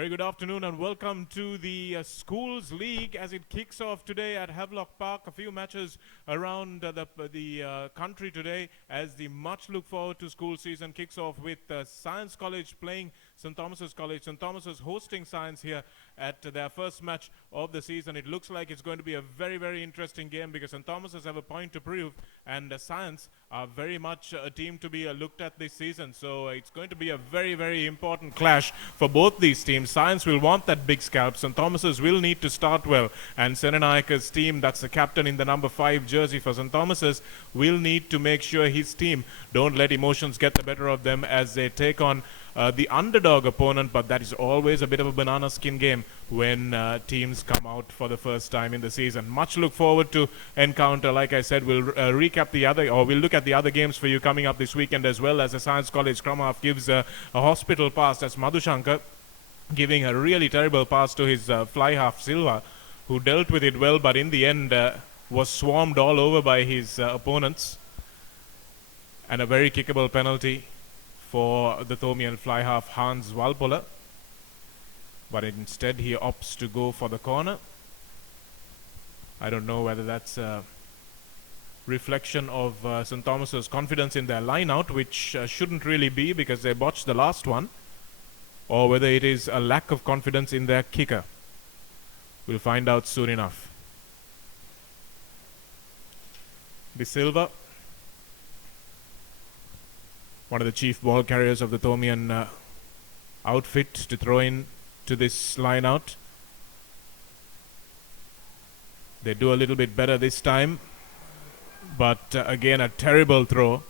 Very good afternoon and welcome to the Schools League as it kicks off today at Havelock Park. A few matches around the country today as the much looked forward to school season kicks off with Science College playing St. Thomas's College. St. Thomas's hosting Science here at their first match of the season. It looks like it's going to be a very, very interesting game because St. Thomas's have a point to prove and Science are very much a team to be looked at this season. So it's going to be a very, very important clash for both these teams. Science will want that big scalp. St. Thomas's will need to start well. And Senanayaka's team, that's the captain in the number 5 jersey for St. Thomas's, will need to make sure his team don't let emotions get the better of them as they take on the underdog opponent. But that is always a bit of a banana skin game when teams come out for the first time in the season. Much look forward to encounter. Like I said, we'll recap the other, or we'll look at the other games for you coming up this weekend as well, as the Science College scrum half gives a hospital pass. That's Madhushankar giving a really terrible pass to his fly half Silva, who dealt with it well, but in the end was swarmed all over by his opponents. And a very kickable penalty for the Thomian fly half Hans Walpola. But instead he opts to go for the corner. I don't know whether that's a reflection of St. Thomas's confidence in their line-out, which shouldn't really be because they botched the last one, or whether it is a lack of confidence in their kicker. We'll find out soon enough. De Silva, one of the chief ball carriers of the Thomian outfit, to throw in to this line out. They do a little bit better this time, but again a terrible throw,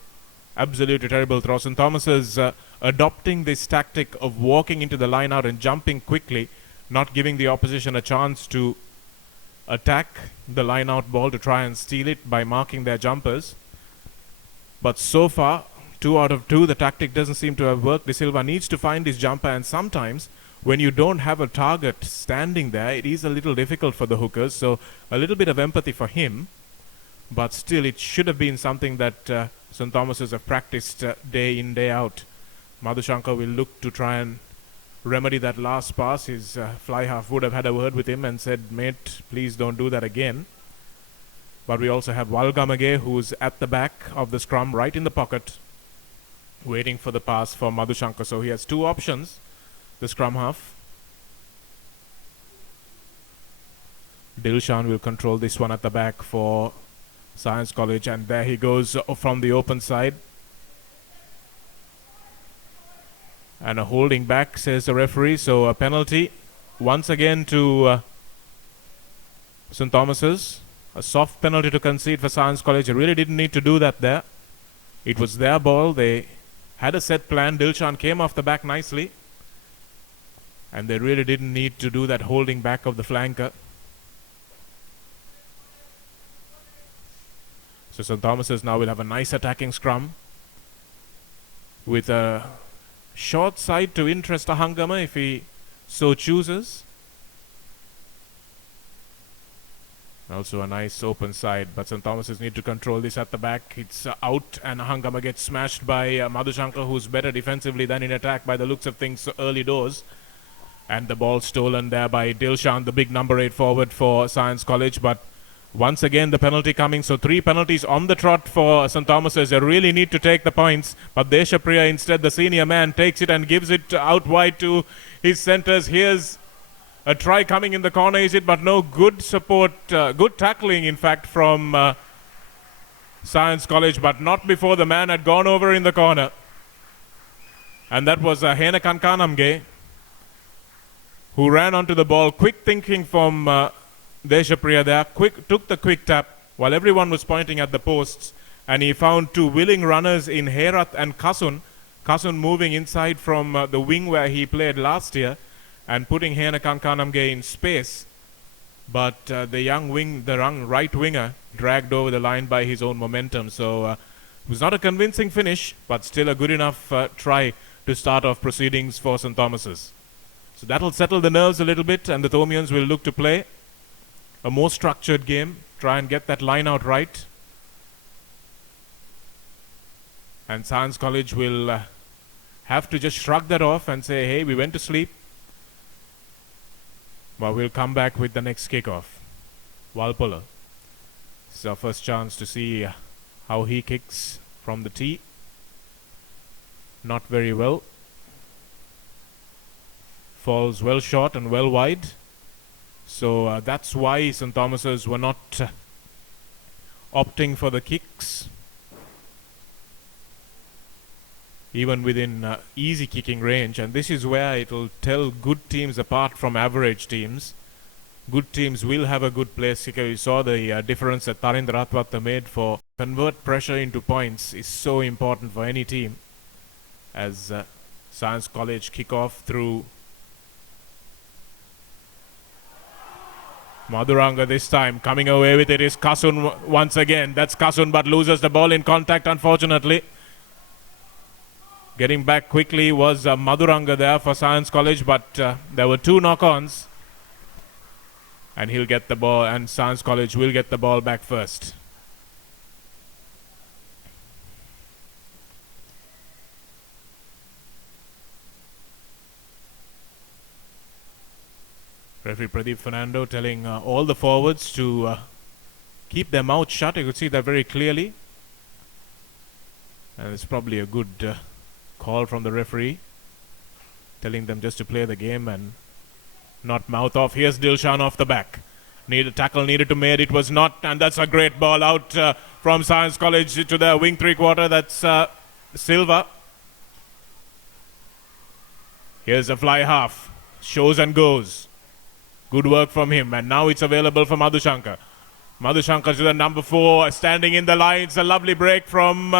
absolutely terrible throw. St. Thomas's adopting this tactic of walking into the line out and jumping quickly, not giving the opposition a chance to attack the line out ball to try and steal it by marking their jumpers. But so far, 2 out of 2, the tactic doesn't seem to have worked. De Silva needs to find his jumper, and sometimes when you don't have a target standing there, it is a little difficult for the hookers. So a little bit of empathy for him, but still it should have been something that St. Thomas's have practiced day in, day out. Madhushankar will look to try and remedy that last pass. His fly half would have had a word with him and said, "Mate, please don't do that again." But we also have Walgamage, who's at the back of the scrum, right in the pocket, waiting for the pass for Madhushankar. So he has 2 options, the scrum half. Dilshan will control this one at the back for Science College, and there he goes from the open side. And a holding back, says the referee, so a penalty once again to St. Thomas's. A soft penalty to concede for Science College. They really didn't need to do that there. It was their ball. They had a set plan. Dilshan came off the back nicely, and they really didn't need to do that holding back of the flanker. So St. Thomas's now will have a nice attacking scrum with a short side to interest Ahangama if he so chooses. Also a nice open side, but St. Thomas's need to control this at the back. It's out, and Ahangama gets smashed by Madhushankar, who's better defensively than in attack by the looks of things early doors. And the ball stolen there by Dilshan, the big number 8 forward for Science College. But once again the penalty coming, so 3 penalties on the trot for St. Thomas's. They really need to take the points, but Deshapriya, instead the senior man, takes it and gives it out wide to his centers. Here's a try coming in the corner, is it? But no, good support, good tackling in fact from Science College, but not before the man had gone over in the corner. And that was Hena Kankanamge, who ran onto the ball. Quick thinking from Deshapriya there, took the quick tap while everyone was pointing at the posts, and he found 2 willing runners in Herath and Kasun. Kasun moving inside from the wing where he played last year and putting Hena Kankanamge in space. But the young right winger dragged over the line by his own momentum. So it was not a convincing finish, but still a good enough try to start off proceedings for St. Thomas's. So that'll settle the nerves a little bit, and the Thomians will look to play a more structured game, try and get that line out right. And Science College will have to just shrug that off and say, hey, we went to sleep. Well, we'll come back with the next kickoff. Walpola. It's our first chance to see how he kicks from the tee. Not very well. Falls well short and well wide. So that's why St. Thomas's were not opting for the kicks. Even within easy kicking range. And this is where it'll tell good teams apart from average teams. Good teams will have a good place kicker. You saw the difference that Tarindra Ratwatta made for convert pressure into points is so important for any team. As Science College kick off through Madhuranga this time. Coming away with it is Kasun once again. That's Kasun but loses the ball in contact unfortunately. Getting back quickly was Madhuranga there for Science College, but there were two knock-ons. And he'll get the ball, and Science College will get the ball back first. Referee Pradeep Fernando telling all the forwards to keep their mouth shut. You could see that very clearly. And it's probably a good call from the referee, telling them just to play the game and not mouth off. Here's Dilshan off the back. Needed tackle needed to made. It was not, and that's a great ball out from Science College to the wing three-quarter. That's Silva. Here's a fly half. Shows and goes. Good work from him, and now it's available for Madhushankar. Madhushankar to the number 4, standing in the line. It's a lovely break from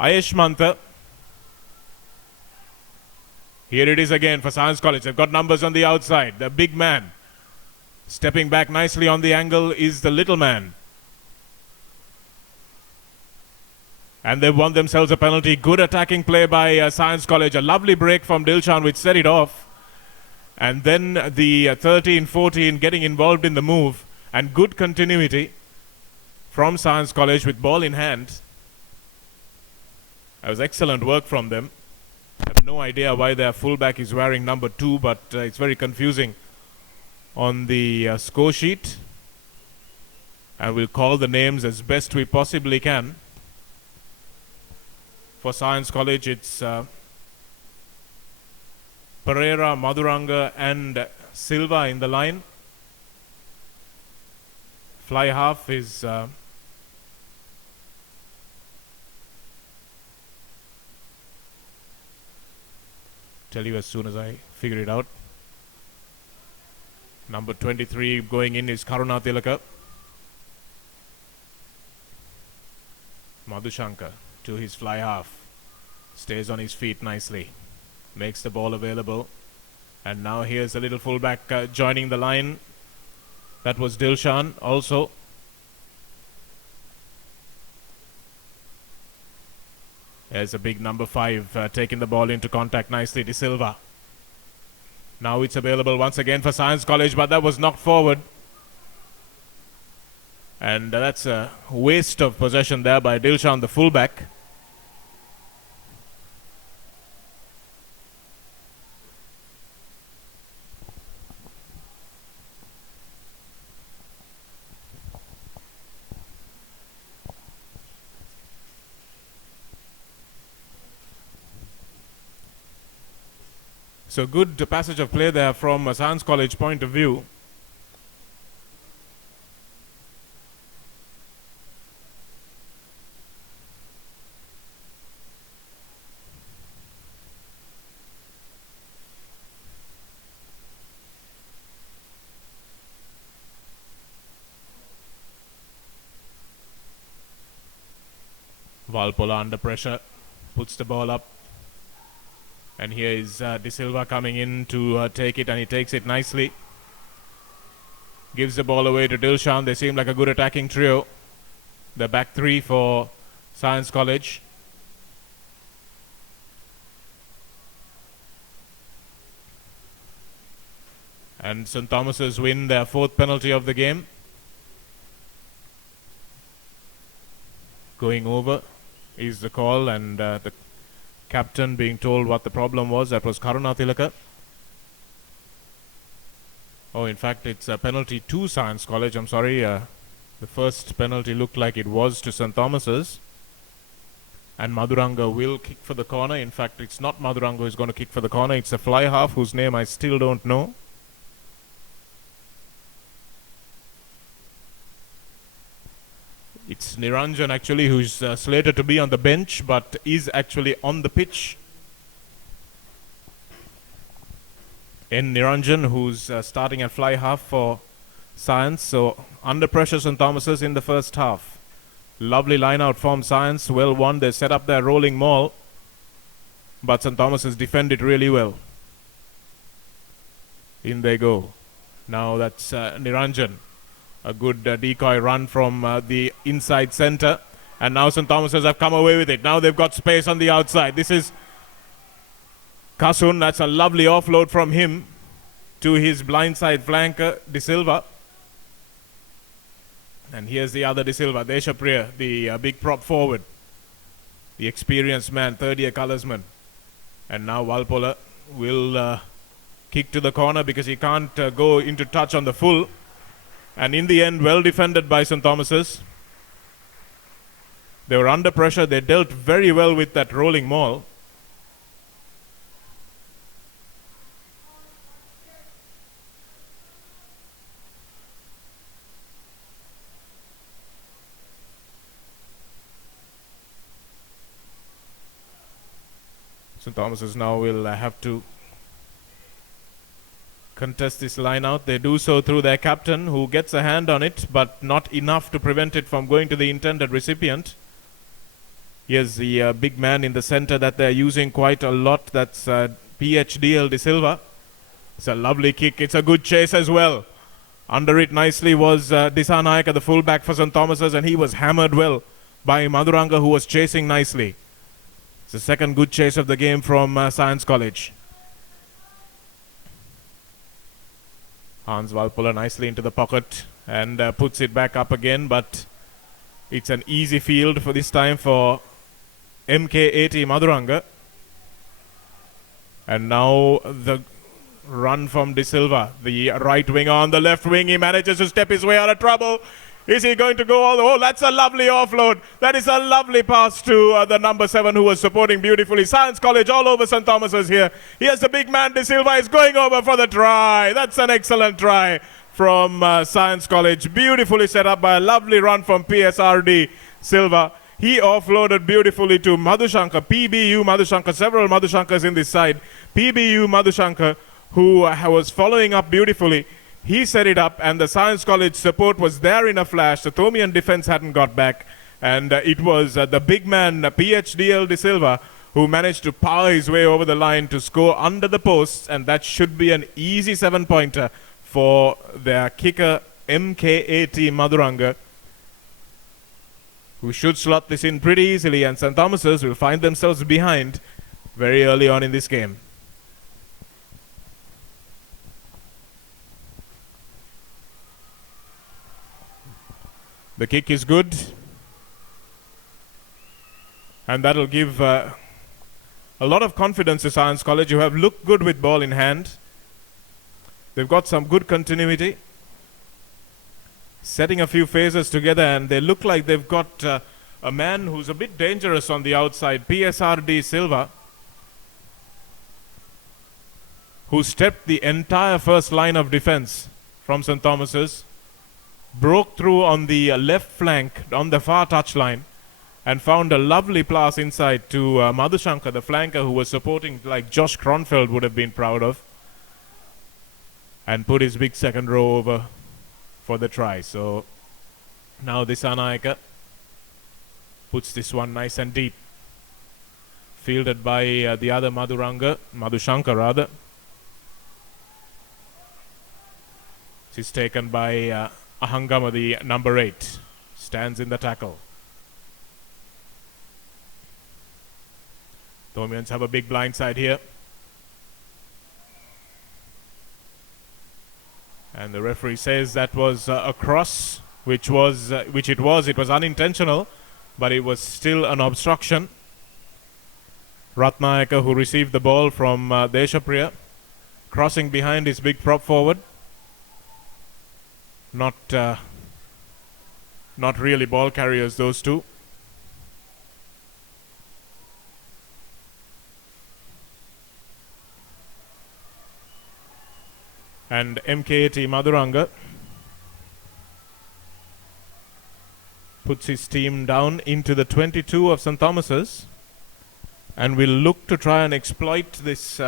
Ayesh Mantha. Here it is again for Science College. They've got numbers on the outside. The big man. Stepping back nicely on the angle is the little man. And they've won themselves a penalty. Good attacking play by Science College. A lovely break from Dilshan which set it off. And then the 13-14 getting involved in the move. And good continuity from Science College with ball in hand. That was excellent work from them. I have no idea why their fullback is wearing number 2, but it's very confusing on the score sheet. And we'll call the names as best we possibly can. For Science College, it's Pereira, Madhuranga and Silva in the line. Fly half is tell you as soon as I figure it out. Number 23 going in is Karuna Tilaka. Madhushankar to his fly half. Stays on his feet nicely. Makes the ball available. And now here's a little fullback joining the line. That was Dilshan also. There's a big number 5 taking the ball into contact nicely, De Silva. Now it's available once again for Science College, but that was knocked forward. And that's a waste of possession there by Dilshan, the fullback. So good passage of play there from a Science College point of view. Valpola under pressure, puts the ball up. And here is De Silva coming in to take it, and he takes it nicely. Gives the ball away to Dilshan. They seem like a good attacking trio. The back 3 for Science College. And St. Thomas's win their 4th penalty of the game. Going over is the call, and the captain being told what the problem was. That was Karuna Tilaka. Oh, in fact, it's a penalty to Science College. I'm sorry. The first penalty looked like it was to St. Thomas's. And Madhuranga will kick for the corner. In fact, it's not Madhuranga who's going to kick for the corner. It's a fly half whose name I still don't know. It's Niranjan actually, who's slated to be on the bench but is actually on the pitch. N. Niranjan, who's starting at fly half for Science. So under pressure St. Thomas's in the first half. Lovely line out from Science. Well won. They set up their rolling maul. But St. Thomas's defended really well. In they go. Now that's Niranjan. A good decoy run from the inside centre. And now St. Thomas's have come away with it. Now they've got space on the outside. This is Kasun. That's a lovely offload from him to his blindside flanker, De Silva. And here's the other De Silva, Deshapriya, the big prop forward. The experienced man, third-year colorsman. And now Walpola will kick to the corner because he can't go into touch on the full. And in the end, well defended by St. Thomas's. They were under pressure. They dealt very well with that rolling maul. St. Thomas's now will have to contest this line out. They do so through their captain, who gets a hand on it, but not enough to prevent it from going to the intended recipient. Here's the big man in the center that they're using quite a lot. That's PHDL De Silva. It's a lovely kick. It's a good chase as well. Under it nicely was Disanayaka, the fullback for St. Thomas's, and he was hammered well by Madhuranga, who was chasing nicely. It's the second good chase of the game from Science College. Hans Walpola nicely into the pocket and puts it back up again, but it's an easy field for this time for MK80 Madhuranga. And now the run from De Silva, the right winger on the left wing. He manages to step his way out of trouble. Is he going to go all the way? Oh, that's a lovely offload. That is a lovely pass to the number 7 who was supporting beautifully. Science College all over St. Thomas's here. Here's the big man, De Silva is going over for the try. That's an excellent try from Science College. Beautifully set up by a lovely run from PSRD Silva. He offloaded beautifully to Madhushankar, PBU Madhushankar, several Madhushankars in this side. PBU Madhushankar, who was following up beautifully. He set it up, and the Science College support was there in a flash. The Thomian defense hadn't got back, and it was the big man, PHDL De Silva, who managed to power his way over the line to score under the posts, and that should be an easy 7-pointer for their kicker, MK80 Madhuranga, who should slot this in pretty easily, and St. Thomas's will find themselves behind very early on in this game. The kick is good, and that'll give a lot of confidence to Science College, who have looked good with ball in hand. They've got some good continuity, setting a few phases together, and they look like they've got a man who's a bit dangerous on the outside, PSRD Silva, who stepped the entire first line of defense from St. Thomas's. Broke through on the left flank on the far touchline and found a lovely pass inside to Madhushankar, the flanker who was supporting, like Josh Kronfeld would have been proud of, and put his big second row over for the try. So now Disanayaka puts this one nice and deep, fielded by the other Madhushankar rather. It's taken by Ahangama, the number 8, stands in the tackle. Thomians have a big blind side here. And the referee says that was a cross, which it was. It was unintentional, but it was still an obstruction. Ratnayaka, who received the ball from Deshapriya, crossing behind his big prop forward. Not really ball carriers, those two. And MKT Maduranga puts his team down into the 22 of St. Thomas's and will look to try and exploit this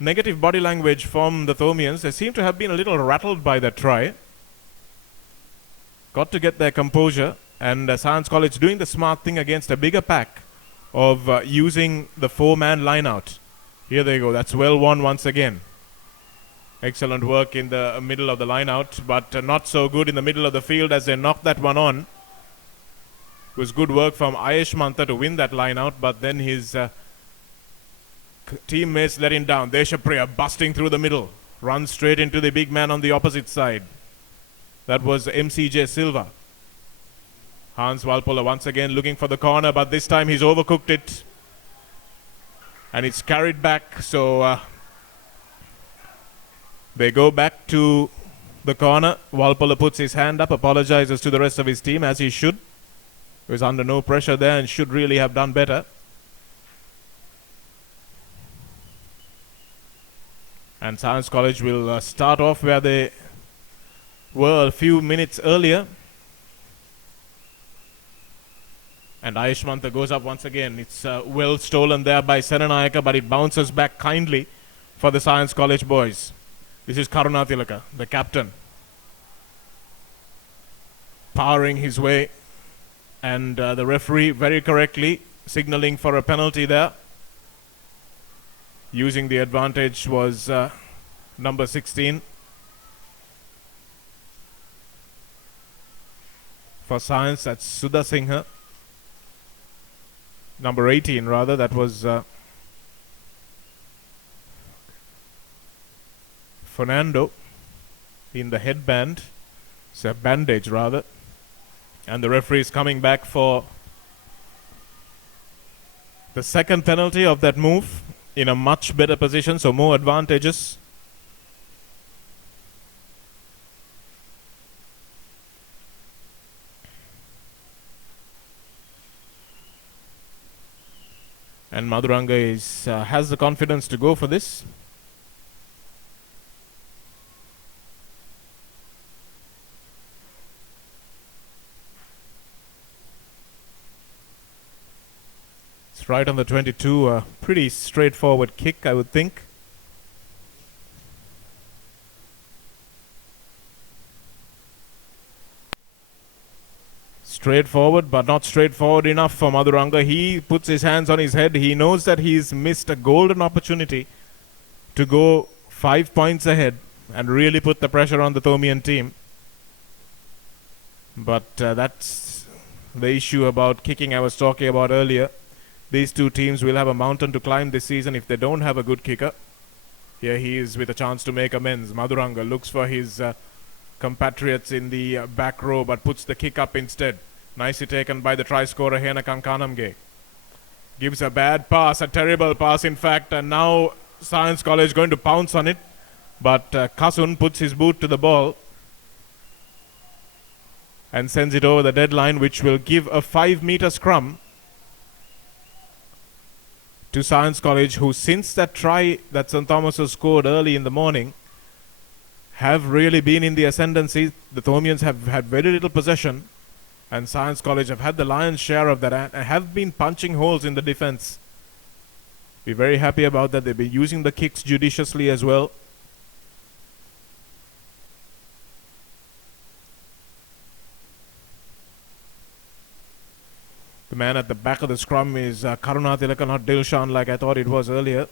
negative body language from the Thomians. They seem to have been a little rattled by that try. Got to get their composure, and Science College doing the smart thing against a bigger pack of using the 4-man line out. Here they go. That's well won once again. Excellent work in the middle of the line out, but not so good in the middle of the field as they knocked that one on. It was good work from Ayesh Mantha to win that line out, but then his teammates let him down. Deshapriya busting through the middle, runs straight into the big man on the opposite side. That was MCJ Silva. Hans Walpola once again looking for the corner, but this time he's overcooked it. And it's carried back, so they go back to the corner. Walpola puts his hand up, apologizes to the rest of his team, as he should. He was under no pressure there and should really have done better. And Science College will start off where they were a few minutes earlier. And Ayesh Mantha goes up once again. It's well stolen there by Senanayaka, but it bounces back kindly for the Science College boys. This is Karunathilaka, the captain, powering his way, and the referee very correctly signaling for a penalty there. Using the advantage was number 16 for Science. That's Sudha Singha. Number 18 rather, that was Fernando in the headband. It's a bandage rather. And the referee is coming back for the second penalty of that move in a much better position, so more advantages. And Maduranga has the confidence to go for this. It's right on the 22, a pretty straightforward kick, I would think. Straightforward, but not straightforward enough for Maduranga. He puts his hands on his head. He knows that he's missed a golden opportunity to go 5 points ahead and really put the pressure on the Thomian team. But that's the issue about kicking I was talking about earlier. These two teams will have a mountain to climb this season if they don't have a good kicker. Here he is with a chance to make amends. Maduranga looks for his compatriots in the back row, but puts the kick up instead. Nicely taken by the try scorer Hena Kankanamge. Gives a bad pass, a terrible pass in fact, and now Science College going to pounce on it. But Kasun puts his boot to the ball and sends it over the deadline, which will give a 5-meter scrum to Science College, who since that try that St. Thomas has scored early in the morning have really been in the ascendancy. The Thomians have had very little possession, and Science College have had the lion's share of that and have been punching holes in the defense. We're very happy about that. They've been using the kicks judiciously as well. The man at the back of the scrum is Karunathilaka, not Dilshan like I thought it was earlier.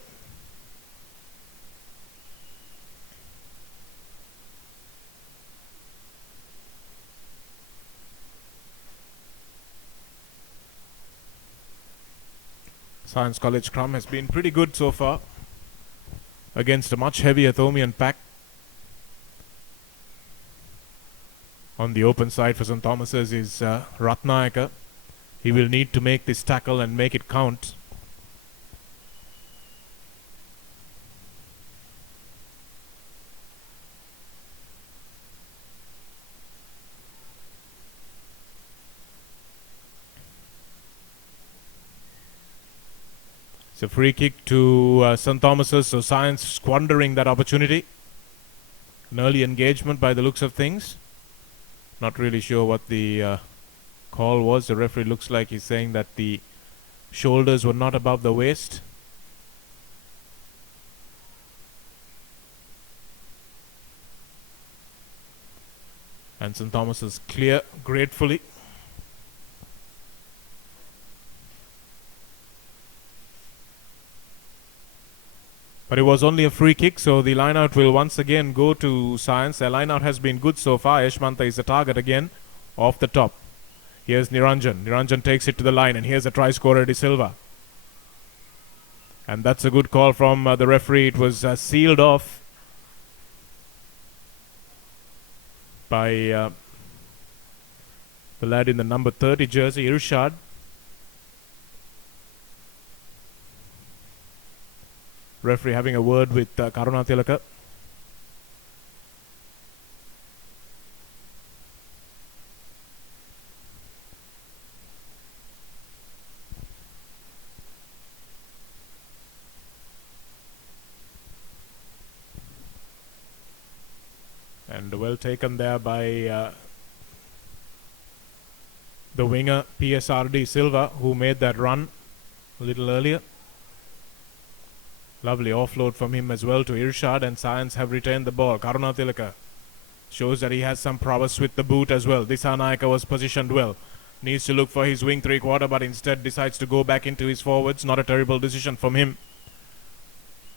Science College scrum has been pretty good so far against a much heavier Thomian pack. On the open side for St. Thomas's is Ratnayaka. He will need to make this tackle and make it count. It's a free kick to St. Thomas's, so Science squandering that opportunity. An early engagement by the looks of things. Not really sure what the call was. The referee looks like he's saying that the shoulders were not above the waist. And St. Thomas is clear gratefully. But it was only a free kick, so the line-out will once again go to Science. Their line-out has been good so far. Yashmanta is the target again, off the top. Here's Niranjan. Niranjan takes it to the line, and here's a try scorer, De Silva. And that's a good call from the referee. It was sealed off by the lad in the number 30 jersey, Irshad. Referee having a word with Karuna Tilaka. And well taken there by the winger PSRD Silva, who made that run a little earlier. Lovely offload from him as well to Irshad, and Science have retained the ball. Karuna Tilaka shows that he has some prowess with the boot as well. Dissanayaka was positioned well. Needs to look for his wing three-quarter, but instead decides to go back into his forwards. Not a terrible decision from him.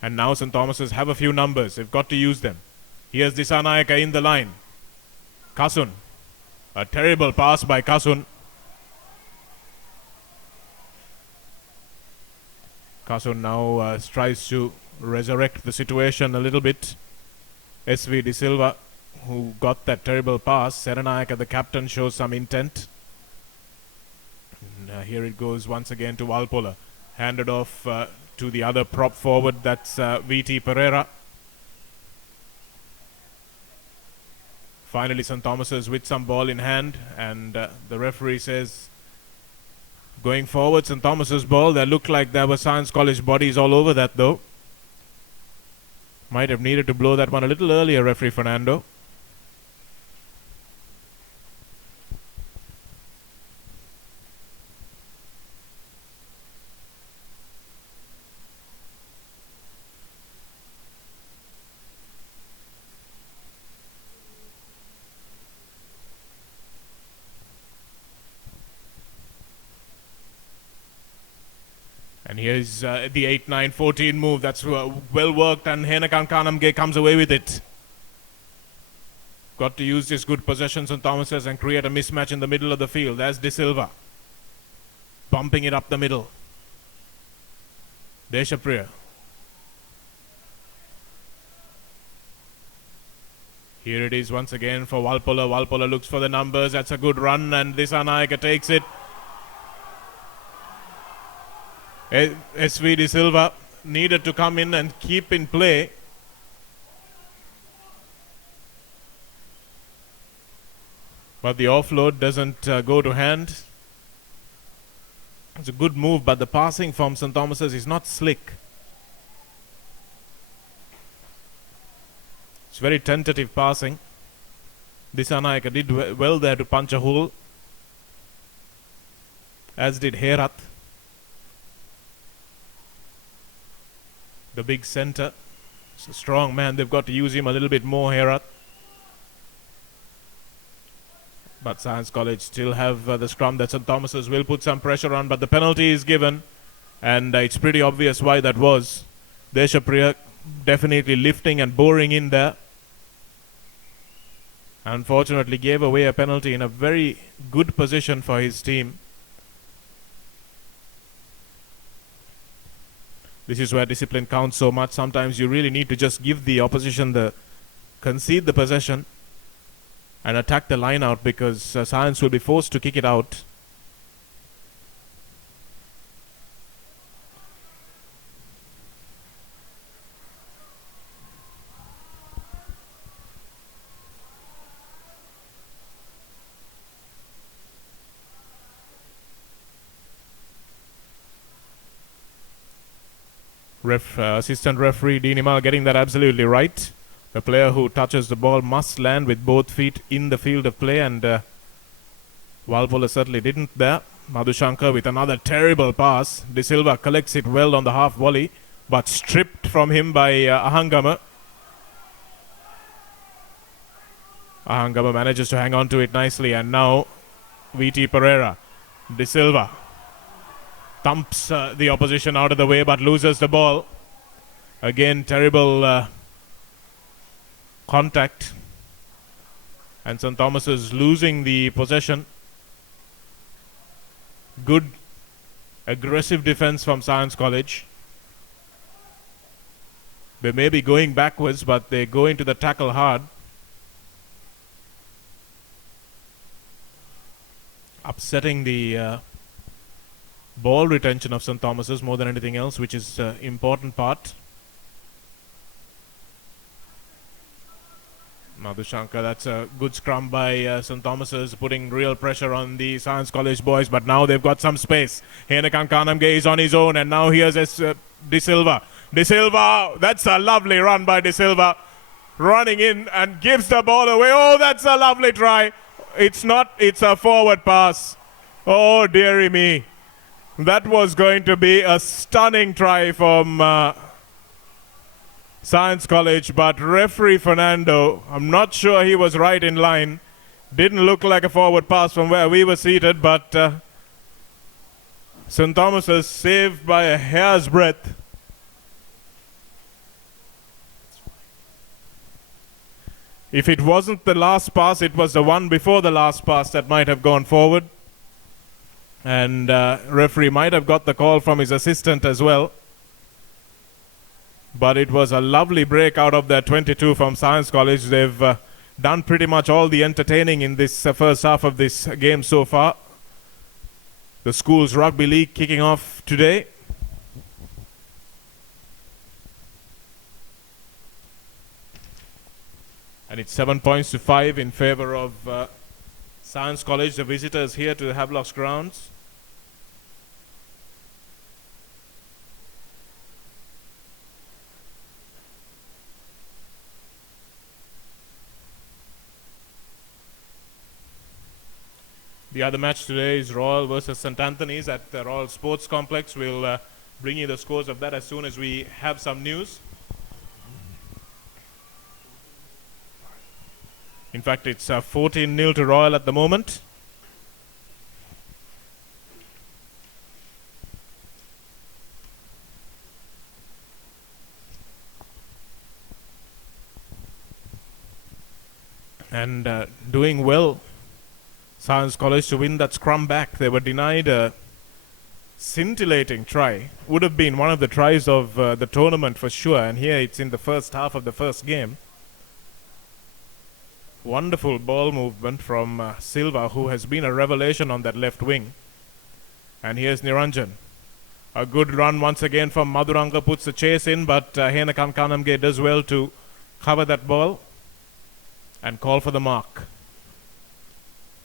And now St. Thomas's have a few numbers. They've got to use them. Here's Dissanayaka in the line. Kasun. A terrible pass by Kasun. Kasun now tries to resurrect the situation a little bit. S.V. De Silva, who got that terrible pass. Serenayaka, the captain, shows some intent. And, here it goes once again to Walpola. Handed off to the other prop forward, that's V.T. Pereira. Finally, St. Thomas's with some ball in hand, and the referee says, going forward, St. Thomas's ball. There looked like there were Science College bodies all over that, though. Might have needed to blow that one a little earlier, referee Fernando. And here's the 8-9-14 move. That's well worked, and Henakan Kanamge comes away with it. Got to use this good possession, St. Thomas's, and create a mismatch in the middle of the field. There's De Silva. Bumping it up the middle. Deshapriya. Here it is once again for Walpola. Walpola looks for the numbers. That's a good run, and Dissanayaka takes it. S.V. De Silva needed to come in and keep in play. But the offload doesn't go to hand. It's a good move, but the passing from St. Thomas's is not slick. It's very tentative passing. Dissanayaka did well there to punch a hole, as did Herat. The big center. It's a strong man. They've got to use him a little bit more, Herat. But Science College still have the scrum that St. Thomas's will put some pressure on, but the penalty is given, and it's pretty obvious why that was. Deshapriya definitely lifting and boring in there. Unfortunately gave away a penalty in a very good position for his team. This is where discipline counts so much. Sometimes you really need to just give the opposition concede the possession and attack the line out, because Science will be forced to kick it out. Assistant referee Dinimal getting that absolutely right. The player who touches the ball must land with both feet in the field of play, and Walpola certainly didn't there. Madhushankar with another terrible pass. De Silva collects it well on the half volley, but stripped from him by Ahangama. Ahangama manages to hang on to it nicely, and now VT Pereira. De Silva thumps the opposition out of the way but loses the ball. Again, terrible contact. And St. Thomas is losing the possession. Good aggressive defense from Science College. They may be going backwards, but they go into the tackle hard. Upsetting the ball retention of St. Thomas's more than anything else, which is important part. Madhushankar, that's a good scrum by St. Thomas's, putting real pressure on the Science College boys, but now they've got some space. Henekan Kanamge is on his own, and now here's De Silva. De Silva, that's a lovely run by De Silva, running in and gives the ball away. Oh, that's a lovely try. It's not, it's a forward pass. Oh, dearie me. That was going to be a stunning try from Science College, but referee Fernando, I'm not sure he was right in line. Didn't look like a forward pass from where we were seated, but St. Thomas is saved by a hair's breadth. If it wasn't the last pass, it was the one before the last pass that might have gone forward. And referee might have got the call from his assistant as well. But it was a lovely break out of their 22 from Science College. They've done pretty much all the entertaining in this first half of this game so far. The school's rugby league kicking off today. And it's 7 points to 5 in favor of Science College, the visitors here to the Havelock's grounds. The other match today is Royal versus St. Anthony's at the Royal Sports Complex. We'll bring you the scores of that as soon as we have some news. In fact, it's 14-0 to Royal at the moment. And doing well, Science College, to win that scrum back. They were denied a scintillating try. Would have been one of the tries of the tournament for sure. And here it's in the first half of the first game. Wonderful ball movement from Silva, who has been a revelation on that left wing. And here's Niranjan. A good run once again from Madhuranga, puts the chase in, but Henekan Kanamge does well to cover that ball and call for the mark.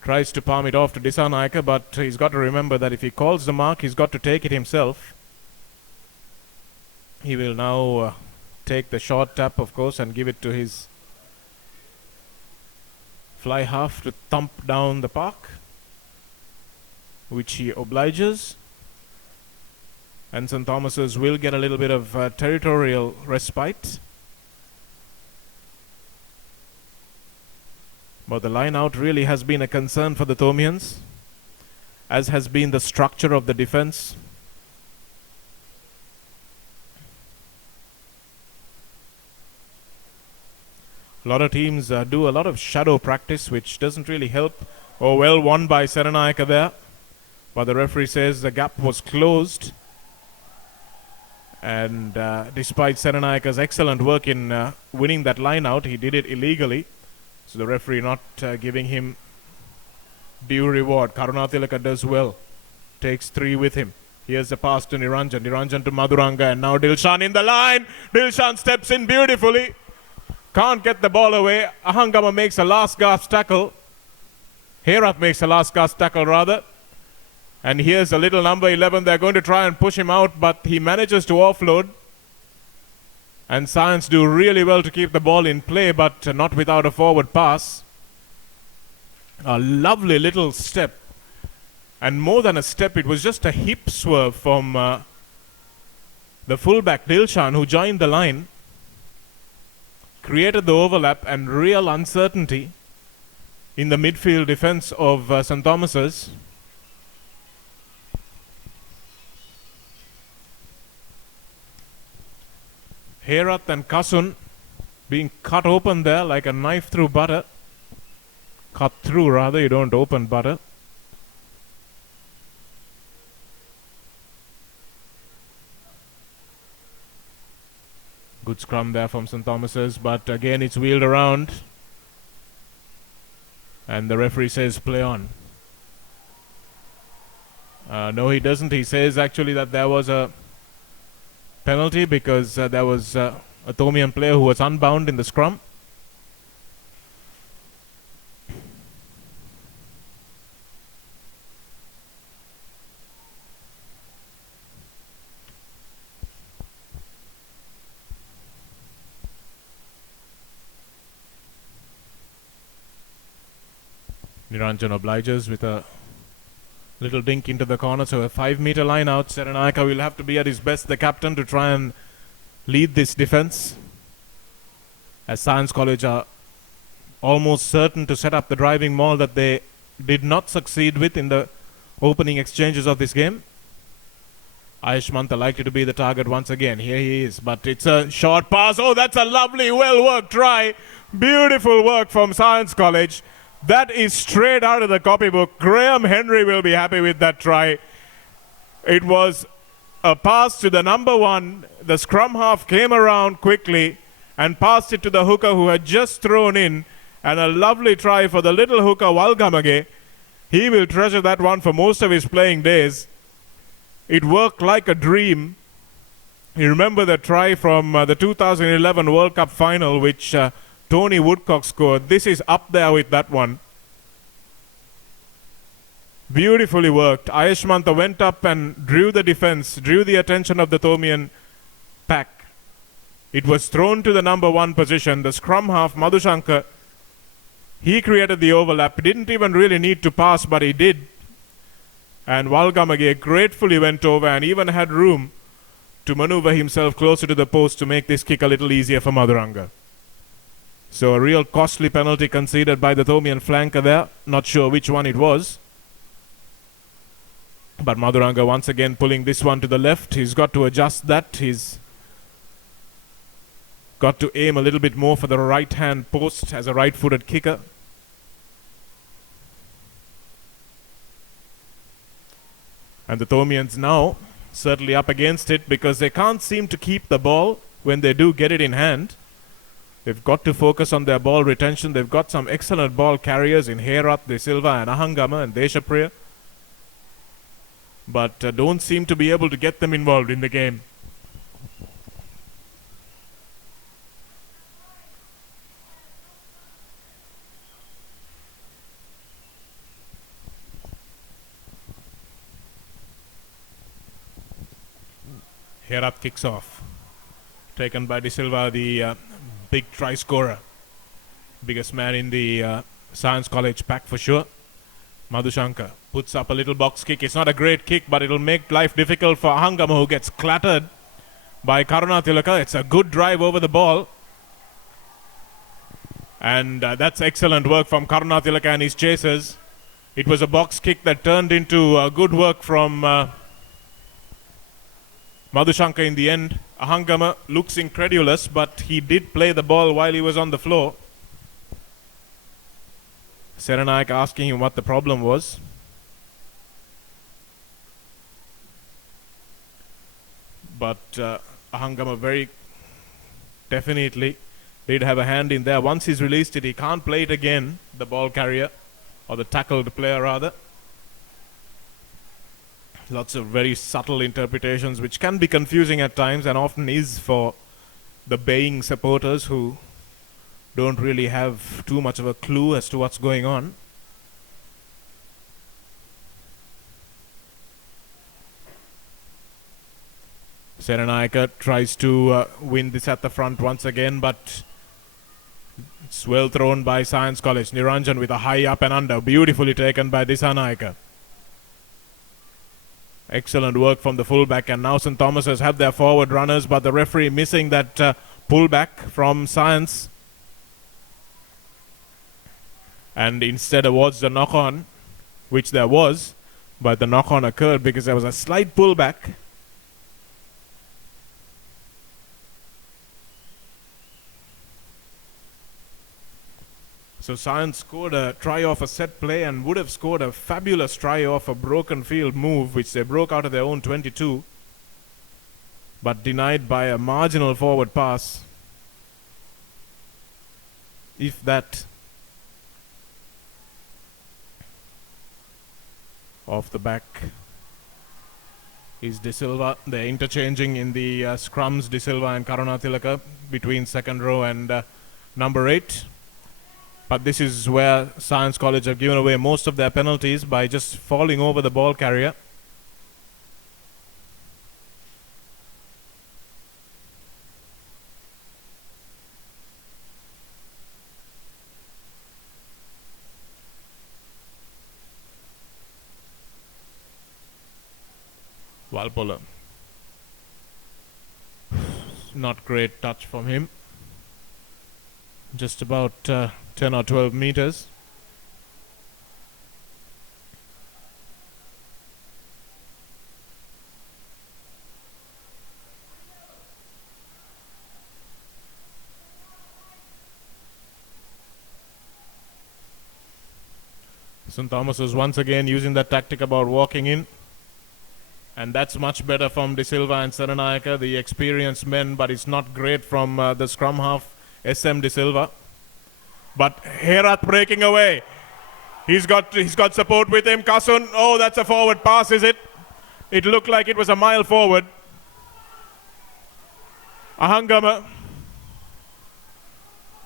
Tries to palm it off to Disanaika, but he's got to remember that if he calls the mark, he's got to take it himself. He will now take the short tap, of course, and give it to his fly half to thump down the park, which he obliges. And St. Thomas's will get a little bit of territorial respite. But the line out really has been a concern for the Thomians, as has been the structure of the defense. A lot of teams do a lot of shadow practice, which doesn't really help. Oh, well won by Serenayaka there. But the referee says the gap was closed. And despite Serenayaka's excellent work in winning that line out, he did it illegally. So the referee not giving him due reward. Karunathilaka does well. Takes 3 with him. Here's the pass to Niranjan. Niranjan to Madhuranga. And now Dilshan in the line. Dilshan steps in beautifully. Can't get the ball away. Ahangama makes a last gasp tackle. Herat makes a last gasp tackle rather. And here's a little number 11. They're going to try and push him out, but he manages to offload. And Science do really well to keep the ball in play, but not without a forward pass. A lovely little step. And more than a step, it was just a hip swerve from the fullback Dilshan, who joined the line, created the overlap and real uncertainty in the midfield defense of St. Thomas's. Herat and Kasun being cut open there like a knife through butter. Cut through, rather, you don't open butter. Good scrum there from St. Thomas's, but again it's wheeled around. And the referee says play on. No, he doesn't. He says actually that there was a penalty because there was a Thomian player who was unbound in the scrum. Niranjan obliges with a little dink into the corner, so a 5-meter line out. Serenayaka will have to be at his best, the captain, to try and lead this defense, as Science College are almost certain to set up the driving maul that they did not succeed with in the opening exchanges of this game. Ayush Mantha likely to be the target once again. Here he is, but it's a short pass. Oh, that's a lovely, well-worked try. Beautiful work from Science College. That is straight out of the copybook. Graham Henry will be happy with that try. It was a pass to the number one. The scrum half came around quickly and passed it to the hooker who had just thrown in. And a lovely try for the little hooker Walgamage. He will treasure that one for most of his playing days. It worked like a dream. You remember the try from the 2011 World Cup final, which Tony Woodcock scored. This is up there with that one. Beautifully worked. Ayush Mantha went up and drew the defense, drew the attention of the Thomian pack. It was thrown to the number one position. The scrum half, Madhushankar, he created the overlap. Didn't even really need to pass, but he did. And Walgamage gratefully went over and even had room to maneuver himself closer to the post to make this kick a little easier for Madhuranga. So a real costly penalty conceded by the Thomian flanker there. Not sure which one it was. But Madhuranga once again pulling this one to the left. He's got to adjust that. He's got to aim a little bit more for the right-hand post as a right-footed kicker. And the Thomians now certainly up against it because they can't seem to keep the ball when they do get it in hand. They've got to focus on their ball retention. They've got some excellent ball carriers in Herat, De Silva and Ahangama and Deshapriya. But don't seem to be able to get them involved in the game. Herat kicks off. Taken by De Silva, the big try scorer. Biggest man in the Science College pack for sure. Madhushankar puts up a little box kick. It's not a great kick, but it'll make life difficult for Ahangama, who gets clattered by Karunatilaka. It's a good drive over the ball. And that's excellent work from Karunatilaka and his chasers. It was a box kick that turned into good work from Madhushankar in the end. Ahangama looks incredulous, but he did play the ball while he was on the floor. Serenayaka asking him what the problem was. But Ahangama very definitely did have a hand in there. Once he's released it, he can't play it again, the ball carrier, or the tackled player rather. Lots of very subtle interpretations which can be confusing at times and often is for the baying supporters who don't really have too much of a clue as to what's going on. Serenayaka tries to win this at the front once again, but it's well thrown by Science College. Niranjan with a high up and under, beautifully taken by Disanayaka. Excellent work from the fullback, and now St. Thomas's have their forward runners, but the referee missing that pullback from Science. And instead awards the knock-on, which there was, but the knock-on occurred because there was a slight pullback. So Science scored a try off a set play and would have scored a fabulous try off a broken field move, which they broke out of their own 22, but denied by a marginal forward pass. If that. Off the back is De Silva. They're interchanging in the scrums, De Silva and Karunatilaka, between second row and number 8. But this is where Science College have given away most of their penalties by just falling over the ball carrier. Walpola. Not great touch from him. Just about 10 or 12 meters. St. Thomas is once again using that tactic about walking in. And that's much better from De Silva and Serenayaka, the experienced men, but it's not great from the scrum half, SM De Silva. But Herat breaking away. He's got support with him. Kasun, oh, that's a forward pass, is it? It looked like it was a mile forward. Ahangama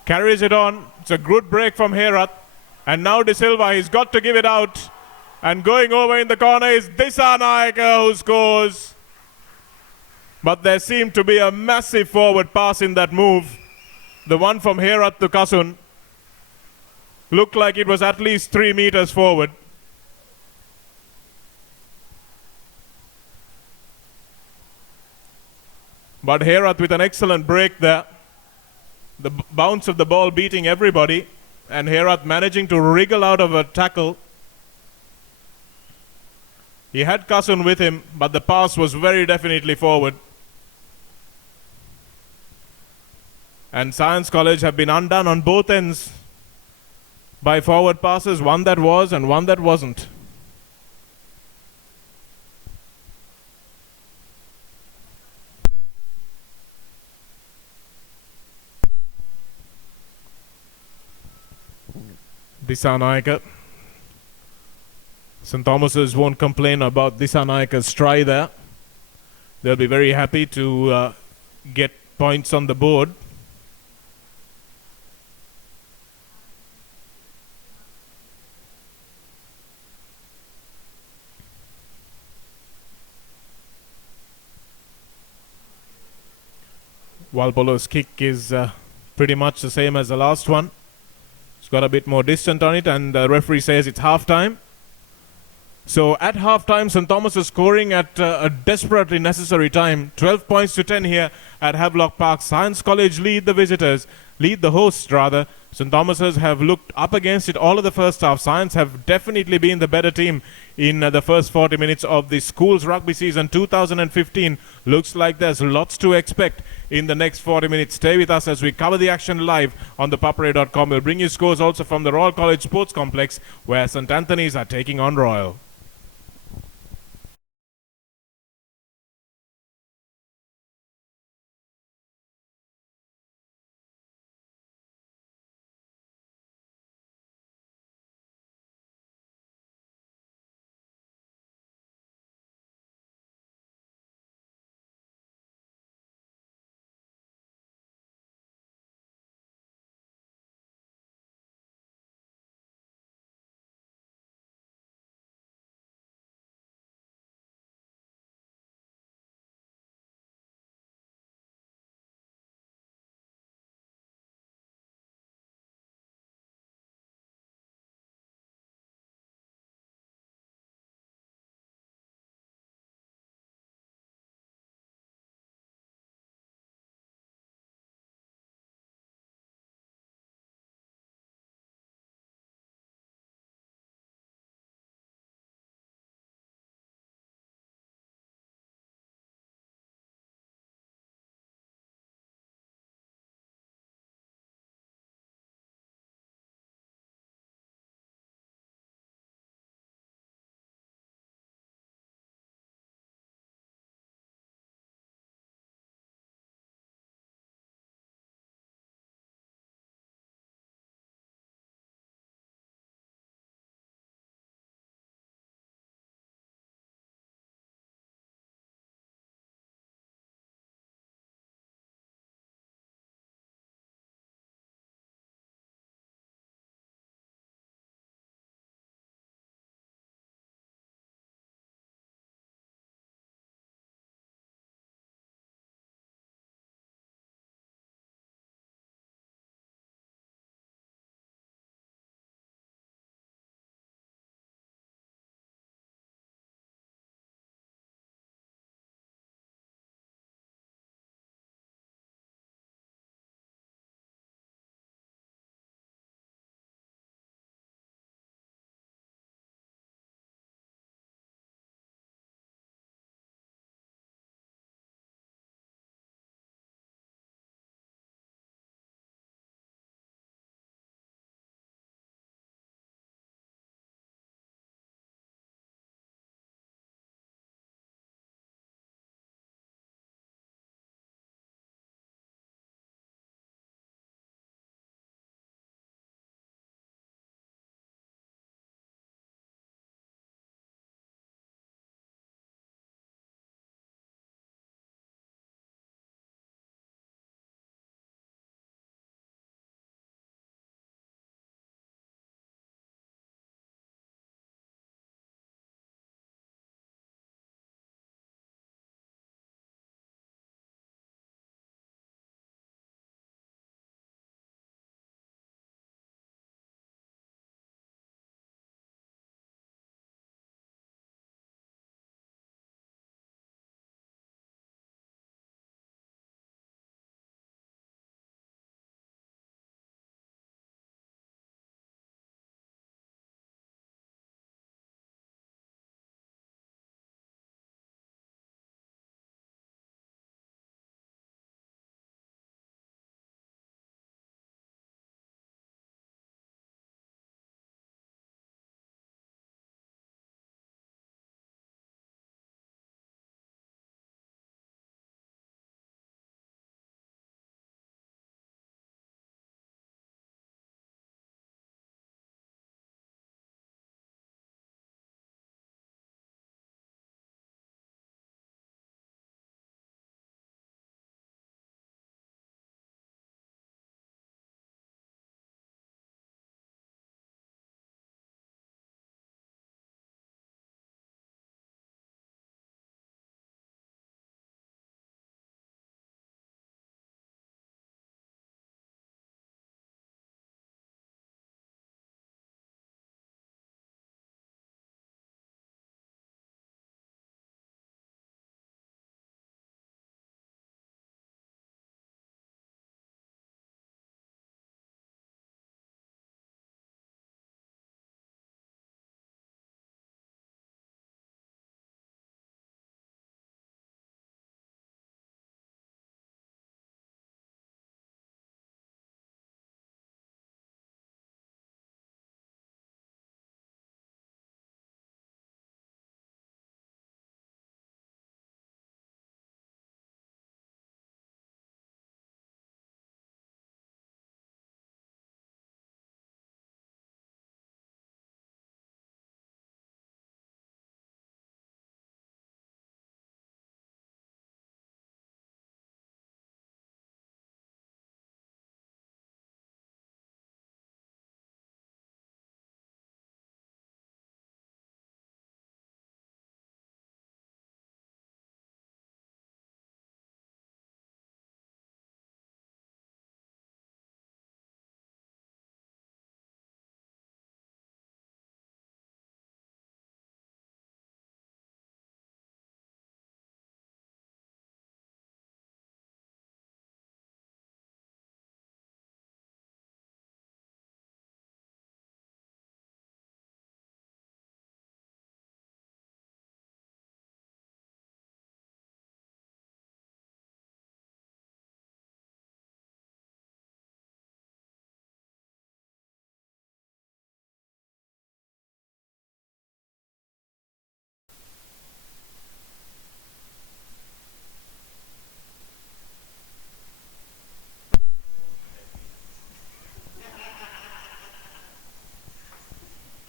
carries it on. It's a good break from Herat. And now De Silva, he's got to give it out. And going over in the corner is Disanayaka who scores. But there seemed to be a massive forward pass in that move. The one from Herat to Kasun looked like it was at least 3 meters forward. But Herat with an excellent break there. The bounce of the ball beating everybody. And Herat managing to wriggle out of a tackle. He had Kasun with him, but the pass was very definitely forward. And Science College have been undone on both ends by forward passes, one that was and one that wasn't. Disanayaka. St. Thomas's won't complain about Disanayaka's try there. They'll be very happy to get points on the board. Walpolo's kick is pretty much the same as the last one. It's got a bit more distance on it, and the referee says it's half-time. So at half-time, St. Thomas is scoring at a desperately necessary time. 12 points to 10 here at Havelock Park. Science College lead the hosts rather. St. Thomas's have looked up against it all of the first half. Science have definitely been the better team in the first 40 minutes of the schools rugby season 2015. Looks like there's lots to expect in the next 40 minutes. Stay with us as we cover the action live on ThePapare.com. We'll bring you scores also from the Royal College Sports Complex, where St. Anthony's are taking on Royal.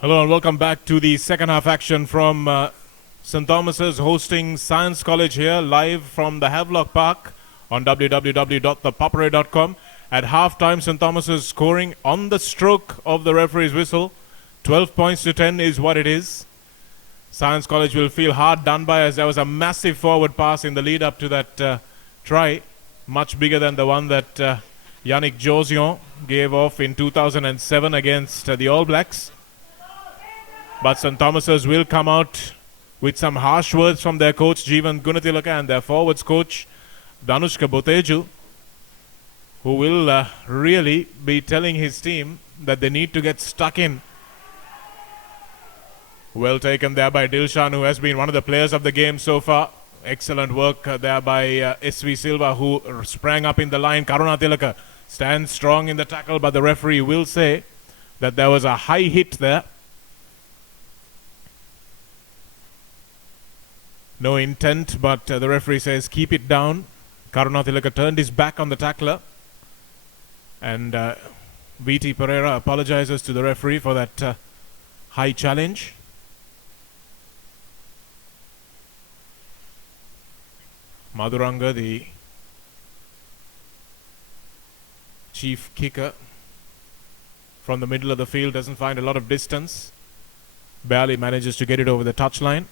Hello and welcome back to the second half action from St. Thomas's hosting Science College here live from the Havelock Park on www.thepapare.com. At half-time, St. Thomas's scoring on the stroke of the referee's whistle. 12 points to 10 is what it is. Science College will feel hard done by as there was a massive forward pass in the lead up to that try. Much bigger than the one that Yannick Josion gave off in 2007 against the All Blacks. But St. Thomas's will come out with some harsh words from their coach Jeevan Gunatilaka and their forwards coach Danushka Boteju, who will really be telling his team that they need to get stuck in. Well taken there by Dilshan, who has been one of the players of the game so far. Excellent work there by S.V. Silva, who sprang up in the line. Karuna Tilaka stands strong in the tackle, but the referee will say that there was a high hit there. No intent, but the referee says keep it down. Karuna Tilaka turned his back on the tackler. And VT Pereira apologizes to the referee for that high challenge. Madhuranga, the chief kicker from the middle of the field, doesn't find a lot of distance. Barely manages to get it over the touchline.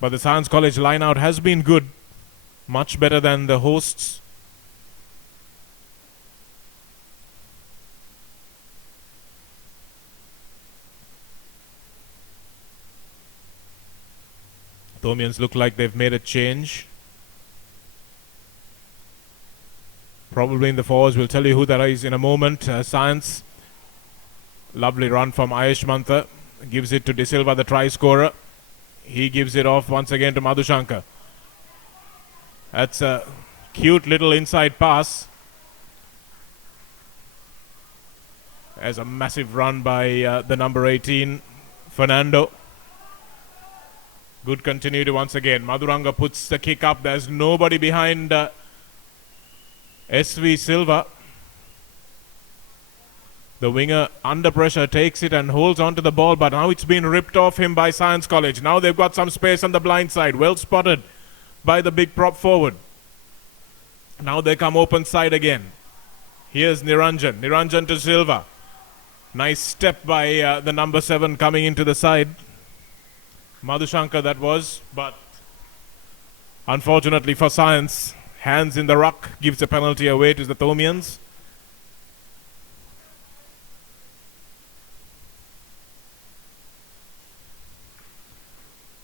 But the Science College line-out has been good. Much better than the hosts. Thomians look like they've made a change. Probably in the forwards. We'll tell you who that is in a moment. Science. Lovely run from Ayush Mantha. Gives it to De Silva, the try scorer. He gives it off once again to Madhushankar. That's a cute little inside pass. As a massive run by the number 18, Fernando. Good continuity once again. Madhuranga puts the kick up. There's nobody behind S.V. Silva. The winger under pressure takes it and holds on to the ball, but now it's been ripped off him by Science College. Now they've got some space on the blind side. Well spotted by the big prop forward. Now they come open side again. Here's Niranjan. Niranjan to Silva. Nice step by the number 7 coming into the side. Madhushankar that was, but unfortunately for Science, hands in the ruck gives a penalty away to the Thomians.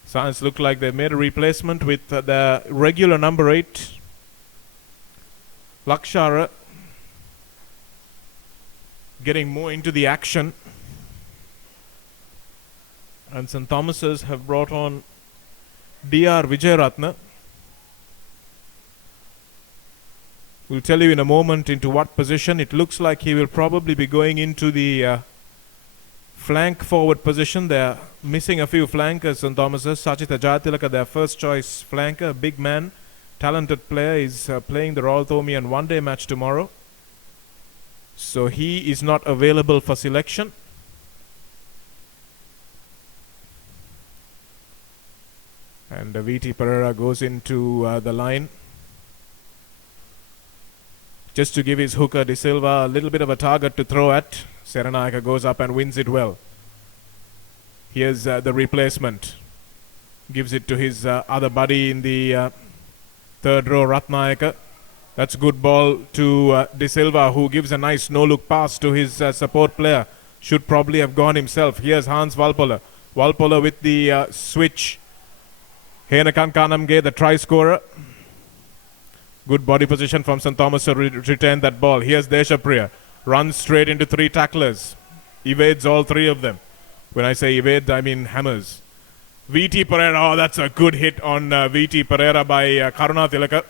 Science look like they made a replacement with the regular number 8, Lakshara, getting more into the action. And St. Thomas's have brought on D.R. Vijayaratna. We'll tell you in a moment into what position. It looks like he will probably be going into the flank forward position. They're missing a few flankers, St. Thomas's. Sachita Jayatilaka, their first choice flanker, big man, talented player, is playing the Royal Thomian one-day match tomorrow. So he is not available for selection. And VT Pereira goes into the line. Just to give his hooker De Silva a little bit of a target to throw at. Seranayaka goes up and wins it well. Here's the replacement. Gives it to his other buddy in the third row, Ratnayaka. That's good ball to De Silva, who gives a nice no-look pass to his support player. Should probably have gone himself. Here's Hans Valpola. Valpola with the switch. Henakan Kanamge, the try scorer. Good body position from St. Thomas to retain that ball. Here's Deshapriya. Runs straight into 3 tacklers. Evades all 3 of them. When I say evade, I mean hammers. VT Pereira, oh, that's a good hit on VT Pereira by Karuna Tilaka.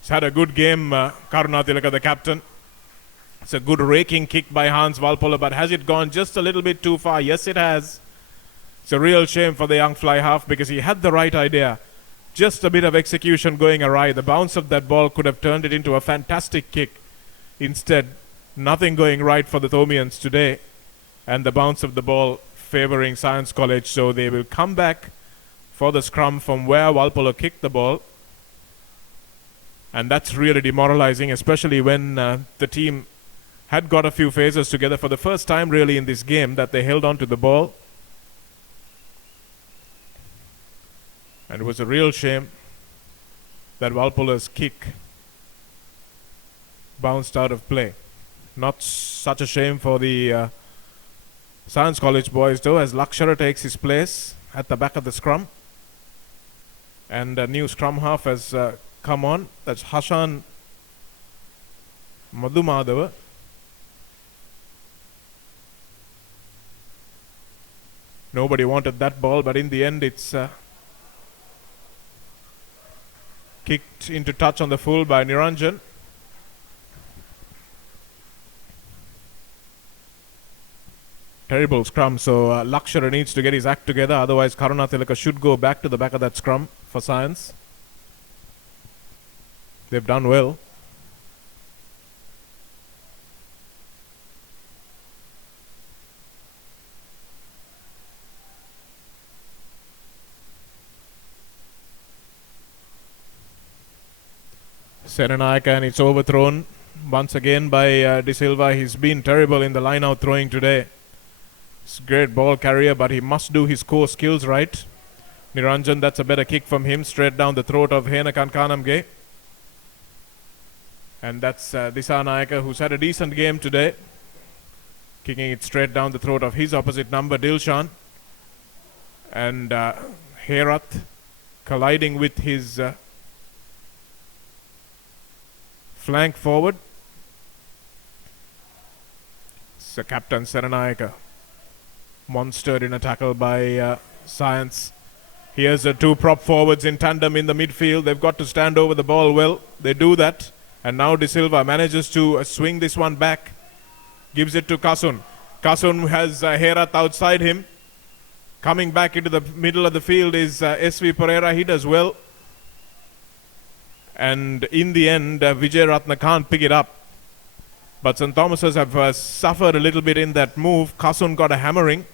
He's had a good game, Karuna Tilaka, the captain. It's a good raking kick by Hans Valpola, but has it gone just a little bit too far? Yes, it has. It's a real shame for the young fly half because he had the right idea. Just a bit of execution going awry. The bounce of that ball could have turned it into a fantastic kick. Instead, nothing going right for the Thomians today. and the bounce of the ball favoring Science College, so they will come back for the scrum from where Walpolo kicked the ball. And that's really demoralizing, especially when the team had got a few phases together for the first time really in this game, that they held on to the ball. And it was a real shame that Walpolo's kick bounced out of play. Not such a shame for the Science College boys though, as Lakshara takes his place at the back of the scrum. And a new scrum half has come on. That's Hashan Madhumadava. Nobody wanted that ball, but in the end it's kicked into touch on the full by Niranjan. Terrible scrum, so Lakshara needs to get his act together, otherwise Karunathilaka should go back to the back of that scrum for Science. They've done well. Serenayaka, and it's overthrown once again by De Silva. He's been terrible in the line-out throwing today. It's a great ball carrier, but he must do his core skills right. Niranjan, that's a better kick from him, straight down the throat of Hena Kankanamge. And that's Disanayaka, who's had a decent game today, kicking it straight down the throat of his opposite number, Dilshan. And Herath colliding with his flank forward. So Captain Serenayaka monstered in a tackle by Science. Here's the two prop forwards in tandem in the midfield. They've got to stand over the ball well. They do that. And now De Silva manages to swing this one back. Gives it to Kasun. Kasun has Herath outside him. Coming back into the middle of the field is S.V. Pereira. He does well. And in the end, Vijay Ratna can't pick it up. But St. Thomas's have suffered a little bit in that move. Kasun got a hammering.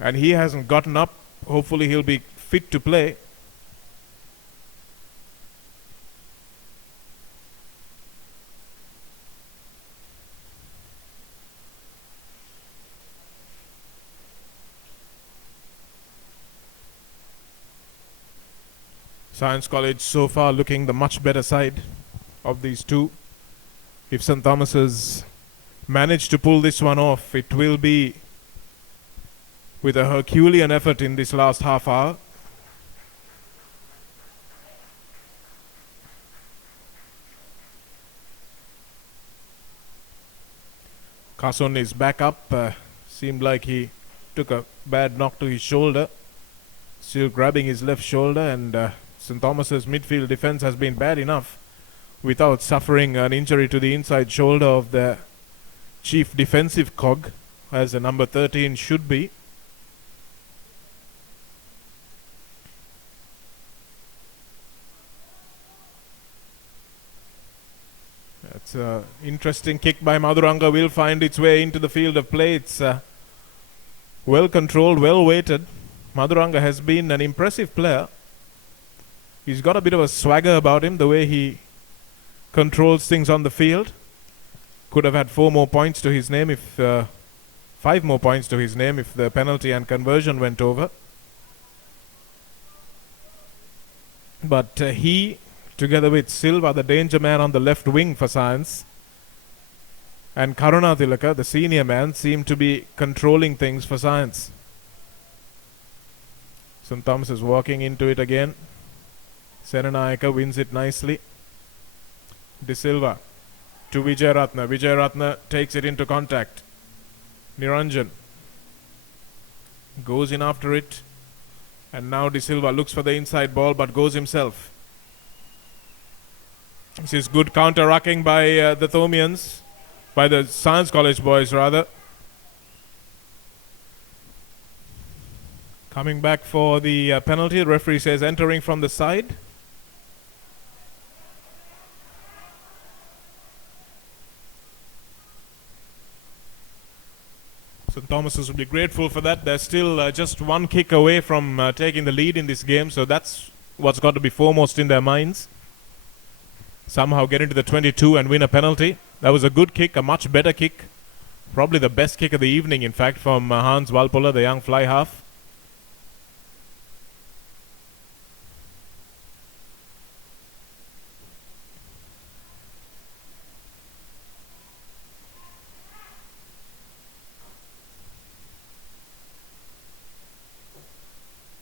And he hasn't gotten up. Hopefully he'll be fit to play. Science College so far looking the much better side of these two. If St. Thomas's manage to pull this one off, it will be with a Herculean effort in this last half hour. Kasun is back up. Seemed like he took a bad knock to his shoulder. Still grabbing his left shoulder, and St. Thomas's midfield defense has been bad enough without suffering an injury to the inside shoulder of the chief defensive cog, as the number 13 should be. That's an interesting kick by Madhuranga. Will find its way into the field of play. It's well controlled, well weighted. Madhuranga has been an impressive player. He's got a bit of a swagger about him, the way he controls things on the field. Could have had 4 more points to his name if 5 more points to his name if the penalty and conversion went over. But he, together with Silva, the danger man on the left wing for Science, and Karunathilaka, the senior man, seem to be controlling things for Science. St. Thomas is walking into it again. Serenayaka wins it nicely. De Silva to Vijay Ratna. Vijay Ratna takes it into contact. Niranjan goes in after it. And now De Silva looks for the inside ball but goes himself. This is good counter-rucking by the Thomians. By the Science College boys rather. Coming back for the penalty. The referee says entering from the side. St. Thomas's will be grateful for that. They're still just one kick away from taking the lead in this game, so that's what's got to be foremost in their minds. Somehow get into the 22 and win a penalty. That was a good kick, a much better kick. Probably the best kick of the evening, in fact, from Hans Walpola, the young fly half.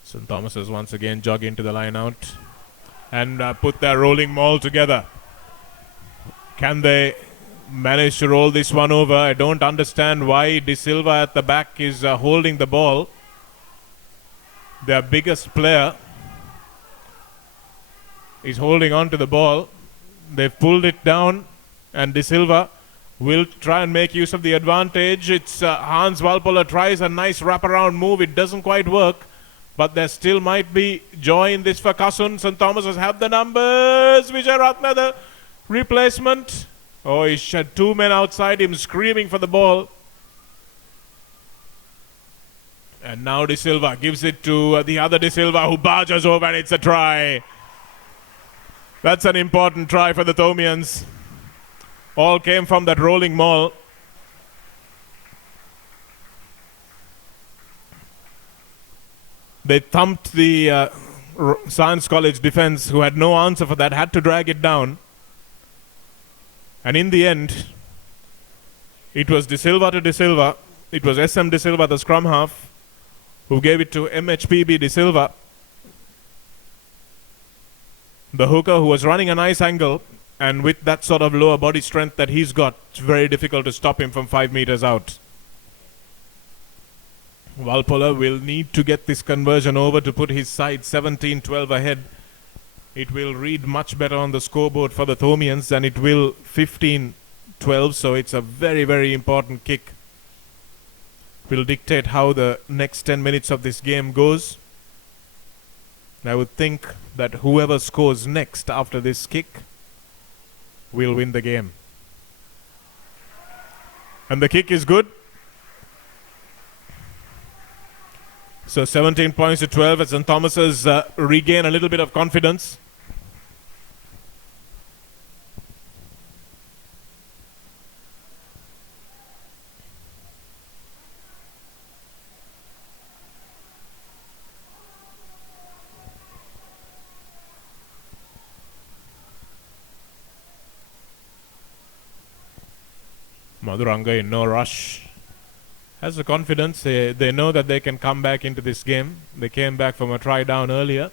St. Thomas's once again jog into the line out and put their rolling maul together. Can they manage to roll this one over? I don't understand why De Silva at the back is holding the ball. Their biggest player is holding on to the ball. They've pulled it down, and De Silva will try and make use of the advantage. It's Hans Walpola tries a nice wraparound move. It doesn't quite work, but there still might be joy in this for Kasun. St. Thomas have the numbers. Vijay Ratna, the replacement. Oh, he had two men outside him screaming for the ball. And now De Silva gives it to the other De Silva, who barges over, and it's a try. That's an important try for the Thomians. All came from that rolling maul. They thumped the Science College defense, who had no answer for that, had to drag it down. And in the end, it was De Silva to De Silva. It was SM De Silva, the scrum half, who gave it to MHPB De Silva, the hooker, who was running a nice angle. And with that sort of lower body strength that he's got, it's very difficult to stop him from 5 meters out. Walpola will need to get this conversion over to put his side 17-12 ahead. It will read much better on the scoreboard for the Thomians than it will 15-12, so it's a very, very important kick. Will dictate how the next 10 minutes of this game goes. I would think that whoever scores next after this kick will win the game. And the kick is good. So 17 points to 12 as St. Thomas's regain a little bit of confidence. Madhuranga in no rush. Has the confidence. They know that they can come back into this game. They came back from a try down earlier.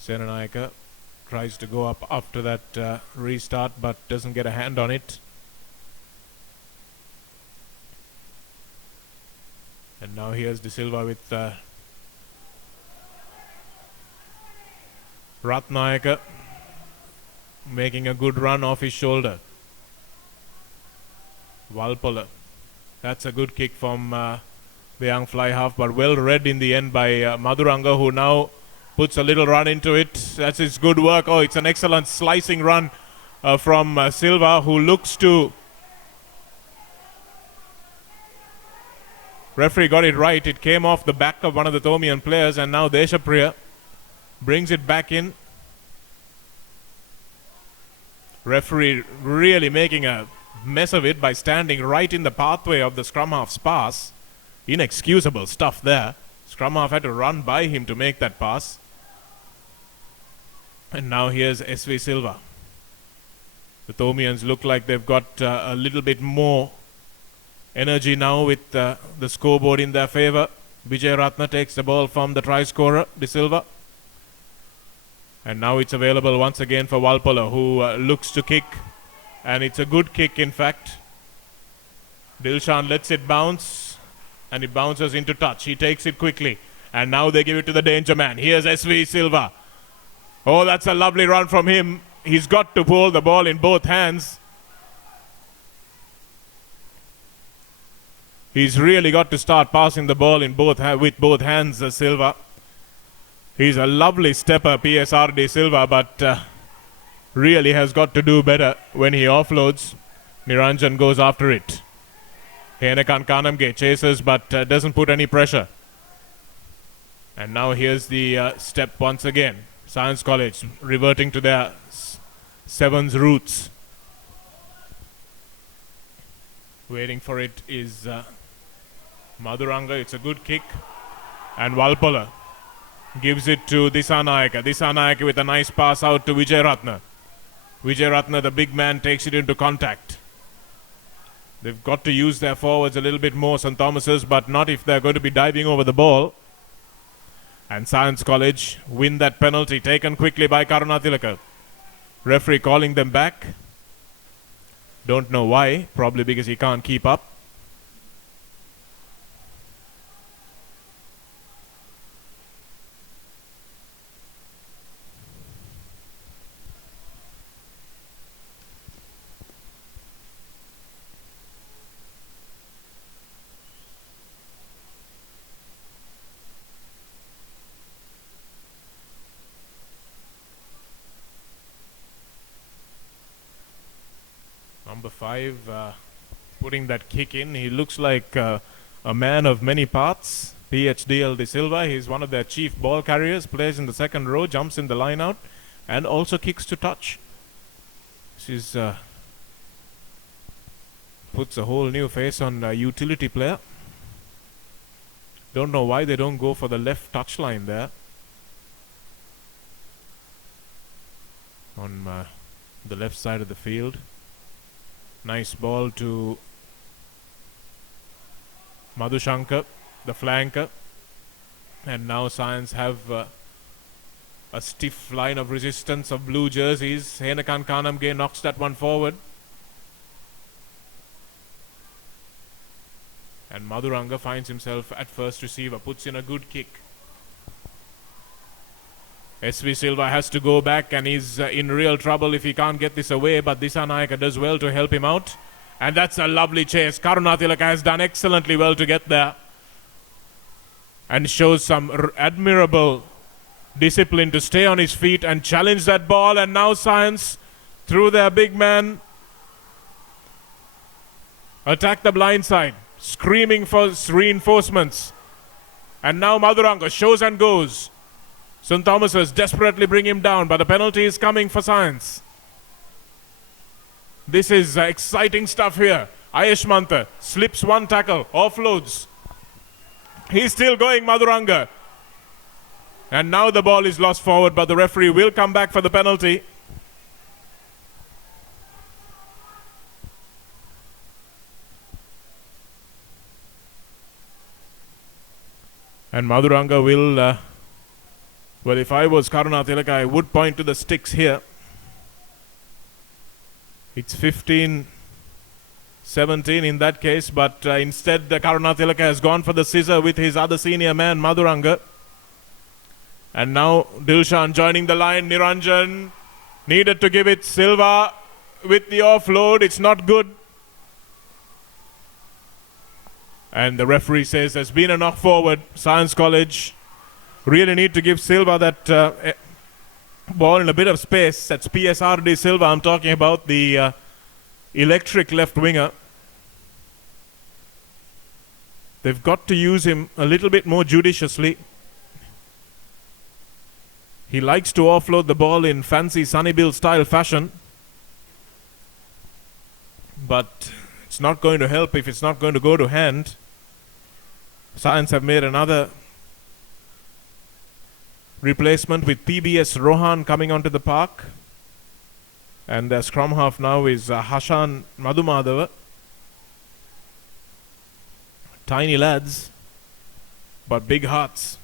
Senanayaka tries to go up after that restart, but doesn't get a hand on it. And now here's De Silva with Ratnayaka making a good run off his shoulder. Walpola. That's a good kick from the young fly half, but well read in the end by Madhuranga, who now puts a little run into it. That's his good work. Oh, it's an excellent slicing run from Silva, who looks to... Referee got it right. It came off the back of one of the Thomian players, and now Deshapriya brings it back in. Referee really making a mess of it by standing right in the pathway of the scrum half's pass. Inexcusable stuff there. Scrum half had to run by him to make that pass. And now here's SV Silva. The Thomians look like they've got a little bit more energy now with the scoreboard in their favor. Vijay Ratna takes the ball from the try scorer, De Silva. And now it's available once again for Walpola, who looks to kick. And it's a good kick, in fact. Dilshan lets it bounce, and it bounces into touch. He takes it quickly. And now they give it to the danger man. Here's SV Silva. Oh, that's a lovely run from him. He's got to pull the ball in both hands. He's really got to start passing the ball in with both hands, Silva. He's a lovely stepper, PSR De Silva, but really has got to do better when he offloads. Niranjan goes after it. Henekan Kanamge chases but doesn't put any pressure. And now here's the step once again. Science College reverting to their sevens roots. Waiting for it is Madhuranga. It's a good kick. And Valpala gives it to Disanayaka. Disanayaka with a nice pass out to Vijay Ratna. Vijay Ratna, the big man, takes it into contact. They've got to use their forwards a little bit more, St. Thomas's, but not if they're going to be diving over the ball. And Science College win that penalty taken quickly by Karunatilaka. Referee calling them back. Don't know why, probably because he can't keep up. Number 5 putting that kick in. He looks like a man of many parts. PHDL De Silva. He's one of their chief ball carriers. Plays in the second row, jumps in the line out, and also kicks to touch. This is puts a whole new face on a utility player. Don't know why they don't go for the left touch line there. On the left side of the field. Nice ball to Madhushankar, the flanker. And now Science have a stiff line of resistance of blue jerseys. Henekan Kanamge knocks that one forward. And Madhuranga finds himself at first receiver, puts in a good kick. SV Silva has to go back and he's in real trouble if he can't get this away, but Disanayaka does well to help him out. And that's a lovely chase. Karunatilaka has done excellently well to get there. And shows some admirable discipline to stay on his feet and challenge that ball. And now Science, through their big man, attack the blind side, screaming for reinforcements. And now Madhuranga shows and goes. St. Thomas's desperately bring him down, but the penalty is coming for Science. This is exciting stuff here. Ayesh Mantha slips one tackle, offloads. He's still going, Madhuranga. And now the ball is lost forward, but the referee will come back for the penalty. And Madhuranga will... well, if I was Karunatilaka, I would point to the sticks here. It's 15-17 in that case, but instead Karunatilaka has gone for the scissor with his other senior man, Madhuranga. And now Dilshan joining the line. Niranjan needed to give it. Silva with the offload. It's not good. And the referee says there's been a knock forward. Science College really need to give Silva that ball in a bit of space. That's PSR De Silva I'm talking about, the electric left winger. They've got to use him a little bit more judiciously. He likes to offload the ball in fancy Sunny Bill style fashion. But it's not going to help if it's not going to go to hand. Science have made another replacement with PBS Rohan coming onto the park. And their scrum half now is Hashan Madhumadava. Tiny lads, but big hearts.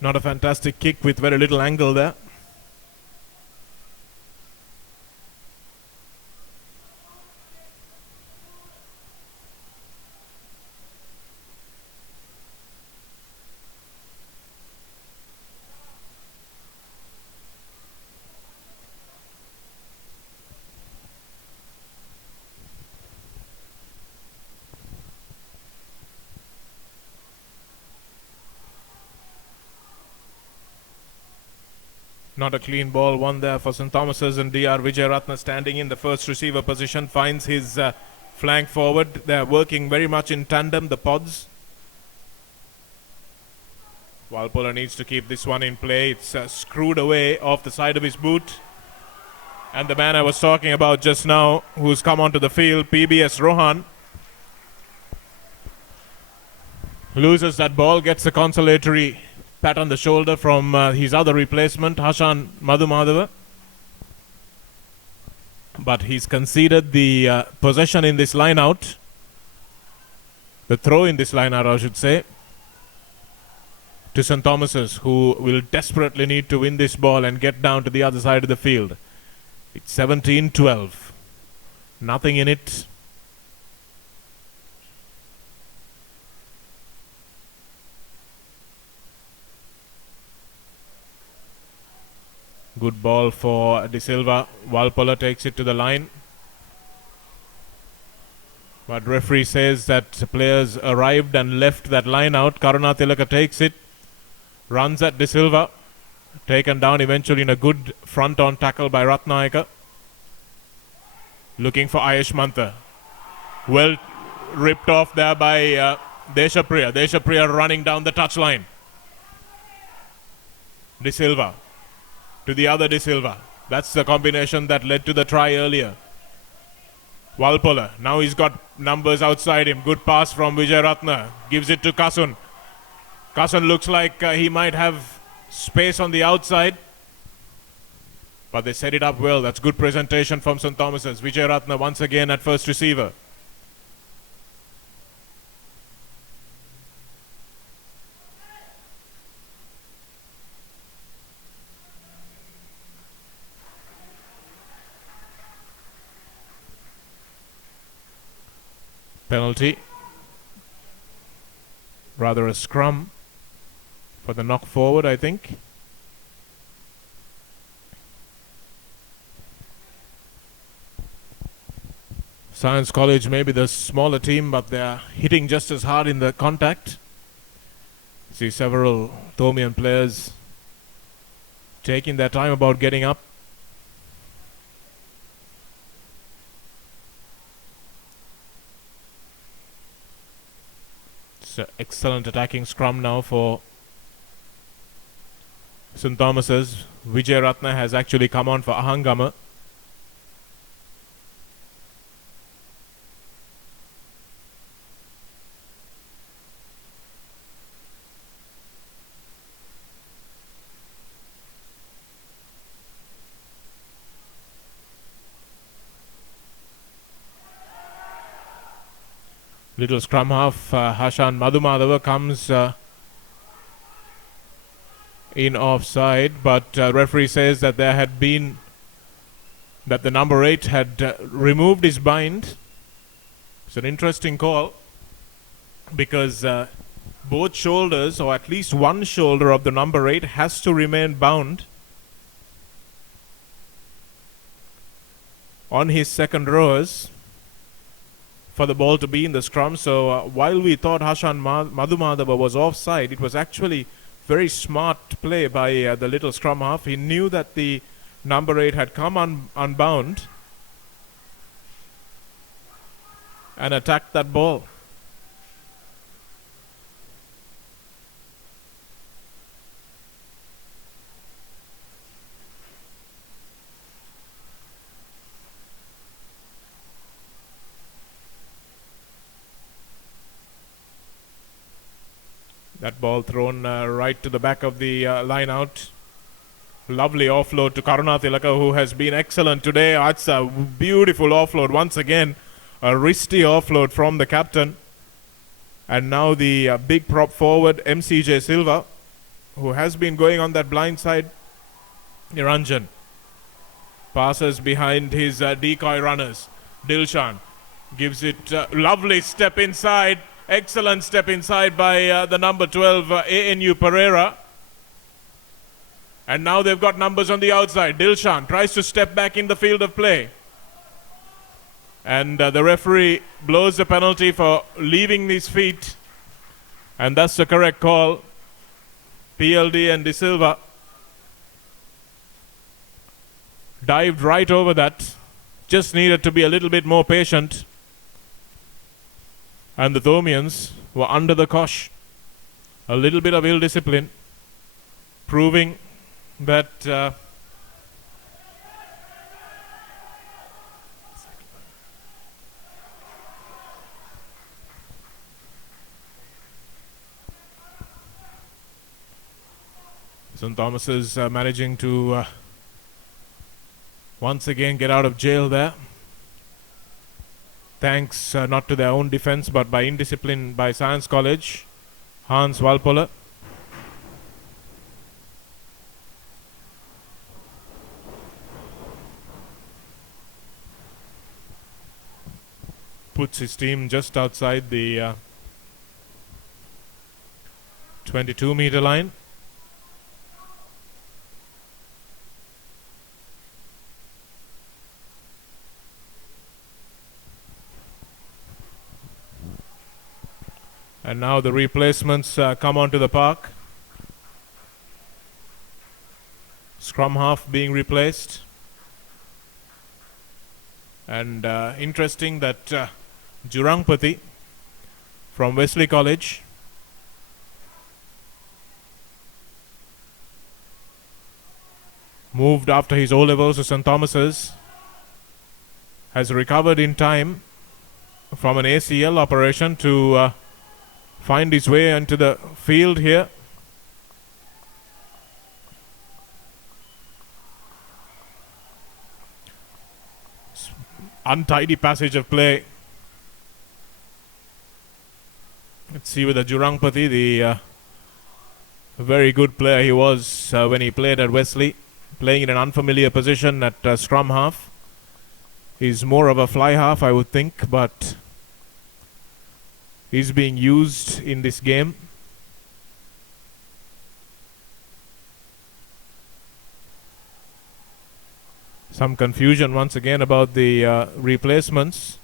Not a fantastic kick with very little angle there. Not a clean ball, one there for St. Thomas's, and DR Vijayaratna standing in the first receiver position finds his flank forward. They're working very much in tandem, the pods. Walpola needs to keep this one in play. It's screwed away off the side of his boot. And the man I was talking about just now, who's come onto the field, PBS Rohan, loses that ball, gets a consolatory pat on the shoulder from his other replacement, Hashan Madhumadava. But he's conceded the possession in this line out. The throw in this line out, I should say, to St. Thomas's, who will desperately need to win this ball and get down to the other side of the field. It's 17-12. Nothing in it. Good ball for De Silva. Walpola takes it to the line. But referee says that players arrived and left that line out. Karunatilaka takes it. Runs at De Silva. Taken down eventually in a good front-on tackle by Ratnayaka. Looking for Ayush Mantha. Well ripped off there by Deshapriya. Deshapriya running down the touchline. De Silva. To the other De Silva. That's the combination that led to the try earlier. Walpola. Now he's got numbers outside him. Good pass from Vijayaratna. Gives it to Kasun. Kasun looks like he might have space on the outside. But they set it up well. That's good presentation from St. Thomas's. Vijayaratna once again at first receiver. Penalty. Rather a scrum for the knock forward, I think. Science College may be the smaller team, but they are hitting just as hard in the contact. See several Thomian players taking their time about getting up. It's an excellent attacking scrum now for St. Thomas's. Vijayaratna has actually come on for Ahangama. Little scrum half, Hashan Madhumadava comes in offside, but referee says that there had been, that the number 8 had removed his bind. It's an interesting call because both shoulders, or at least one shoulder of the number 8, has to remain bound on his second rowers for the ball to be in the scrum. So while we thought Hashan Madhumadava was offside, it was actually very smart play by the little scrum half. He knew that the number 8 had come unbound and attacked that ball. That ball thrown right to the back of the line out. Lovely offload to Karunatilaka, who has been excellent today. That's a beautiful offload once again. A wristy offload from the captain. And now the big prop forward, MCJ Silva, who has been going on that blind side. Niranjan passes behind his decoy runners. Dilshan gives it lovely step inside. Excellent step inside by the number 12, ANU Pereira. And now they've got numbers on the outside. Dilshan tries to step back in the field of play. And the referee blows the penalty for leaving his feet. And that's the correct call. PLD and De Silva dived right over that. Just needed to be a little bit more patient. And the Thomians were under the cosh. A little bit of ill discipline, proving that St. Thomas is managing to once again get out of jail there. Thanks not to their own defense but by indiscipline by Science College. Hans Walpola. Puts his team just outside the 22-meter line. And now the replacements come onto the park. Scrum half being replaced. And interesting that Jurangpati from Wesley College moved after his O-levels to St. Thomas's, has recovered in time from an ACL operation to find his way into the field here. Untidy passage of play. Let's see with the Jurangpati, the very good player he was when he played at Wesley, playing in an unfamiliar position at scrum half. He's more of a fly half, I would think, but he's being used in this game. Some confusion once again about the replacements.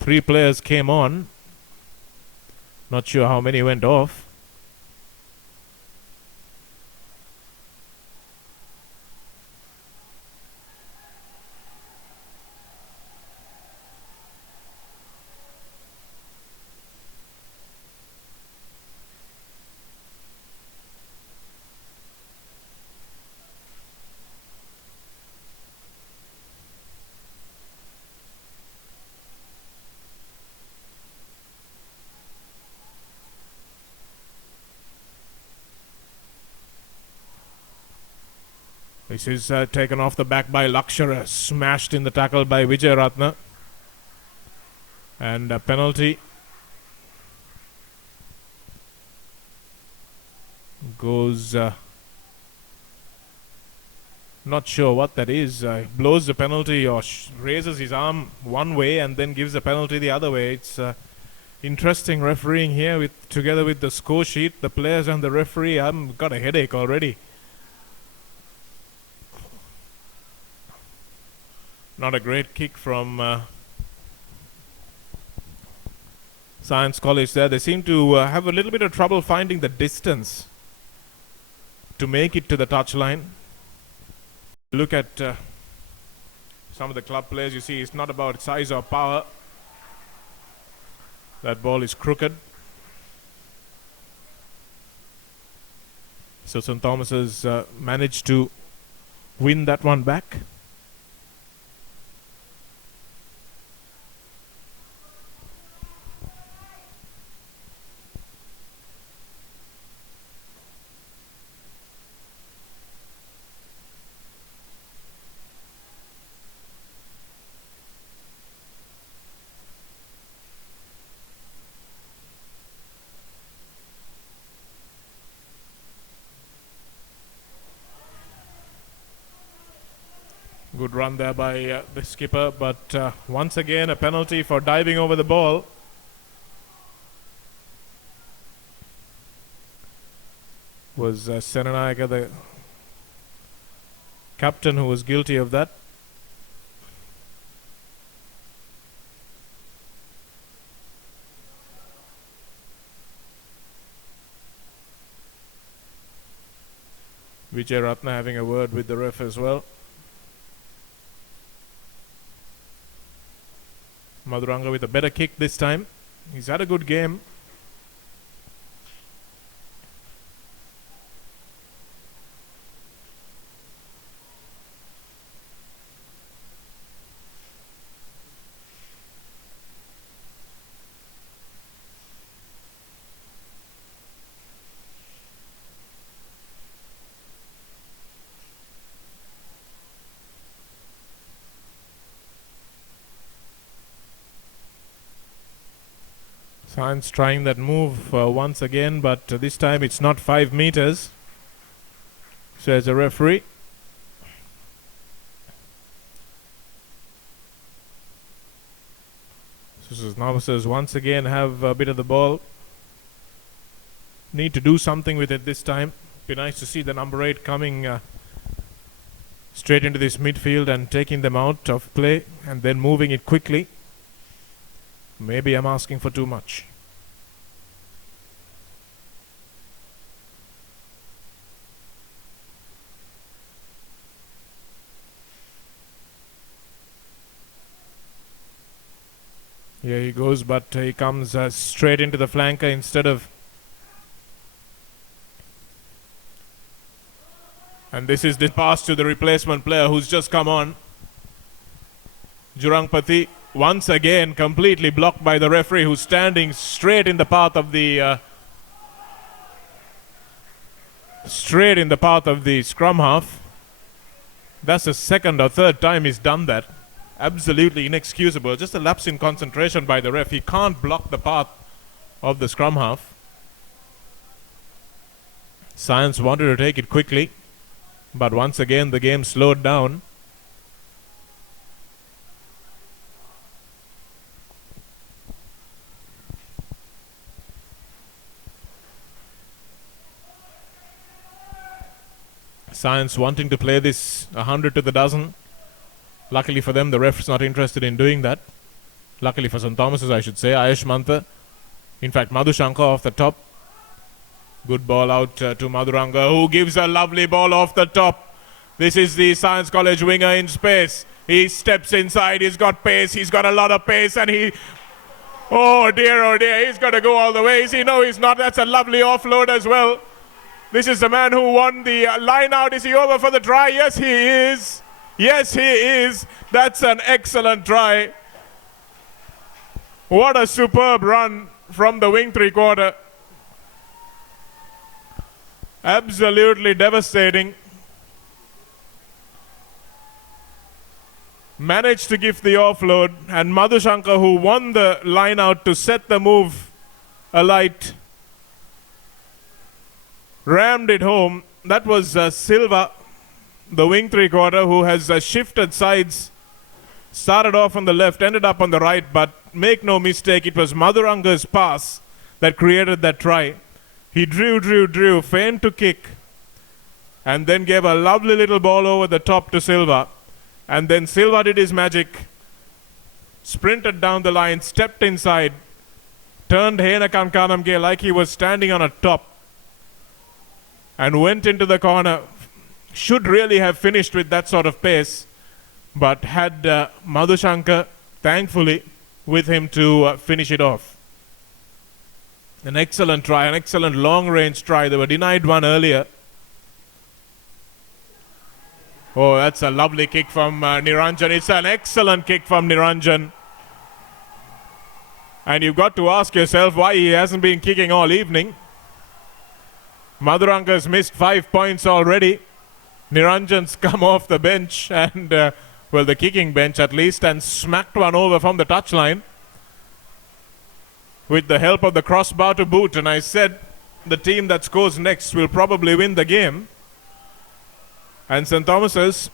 3 players came on. Not sure how many went off. This is taken off the back by Lakshara, smashed in the tackle by Vijay Ratna. And a penalty goes, not sure what that is, blows the penalty or raises his arm one way and then gives the penalty the other way. It's interesting refereeing here together with the score sheet, the players and the referee. I've got a headache already. Not a great kick from Science College there. They seem to have a little bit of trouble finding the distance to make it to the touchline. Look at some of the club players. You see, it's not about size or power. That ball is crooked. So St. Thomas has managed to win that one back. Good run there by the skipper, but once again a penalty for diving over the ball. Was Senanayaka the captain who was guilty of that? Vijay Ratna having a word with the ref as well. Maduranga with a better kick this time. He's had a good game. Science trying that move once again, but this time it's not 5 meters, says the referee. So novices once again have a bit of the ball. Need to do something with it this time. Be nice to see the number 8 coming straight into this midfield and taking them out of play and then moving it quickly. Maybe I'm asking for too much. Here he goes, but he comes straight into the flanker instead of... And this is the pass to the replacement player who's just come on. Jurangpati once again completely blocked by the referee, who's standing straight in the path of the scrum half. That's the second or third time he's done that. Absolutely inexcusable. Just a lapse in concentration by the ref. He can't block the path of the scrum half. Science wanted to take it quickly, but once again the game slowed down. Science wanting to play this 100 to the dozen. Luckily for them, the ref's not interested in doing that. Luckily for St. Thomas's, I should say. Ayush Mantha. In fact, Madhushankar off the top. Good ball out to Madhuranga, who gives a lovely ball off the top. This is the Science College winger in space. He steps inside. He's got pace. He's got a lot of pace, and he... oh dear, he's got to go all the way. Is he? No, he's not. That's a lovely offload as well. This is the man who won the line out. Is he over for the try? Yes, he is. Yes, he is. That's an excellent try. What a superb run from the wing three-quarter. Absolutely devastating. Managed to give the offload, and Madhushankar, who won the line out to set the move alight, rammed it home. That was Silva, the wing three-quarter, who has shifted sides. Started off on the left, ended up on the right, but make no mistake, it was Madhuranga's pass that created that try. He drew, feigned to kick, and then gave a lovely little ball over the top to Silva. And then Silva did his magic, sprinted down the line, stepped inside, turned Henakan Kanamge like he was standing on a top, and went into the corner. Should really have finished with that sort of pace, but had Madhushankar, thankfully, with him to finish it off. An excellent try, an excellent long-range try. They were denied one earlier. Oh, that's a lovely kick from Niranjan. It's an excellent kick from Niranjan. And you've got to ask yourself why he hasn't been kicking all evening. Madhuranga's missed 5 points already. Niranjan's come off the bench and, well, the kicking bench at least, and smacked one over from the touchline with the help of the crossbar to boot. And I said the team that scores next will probably win the game. And St. Thomas's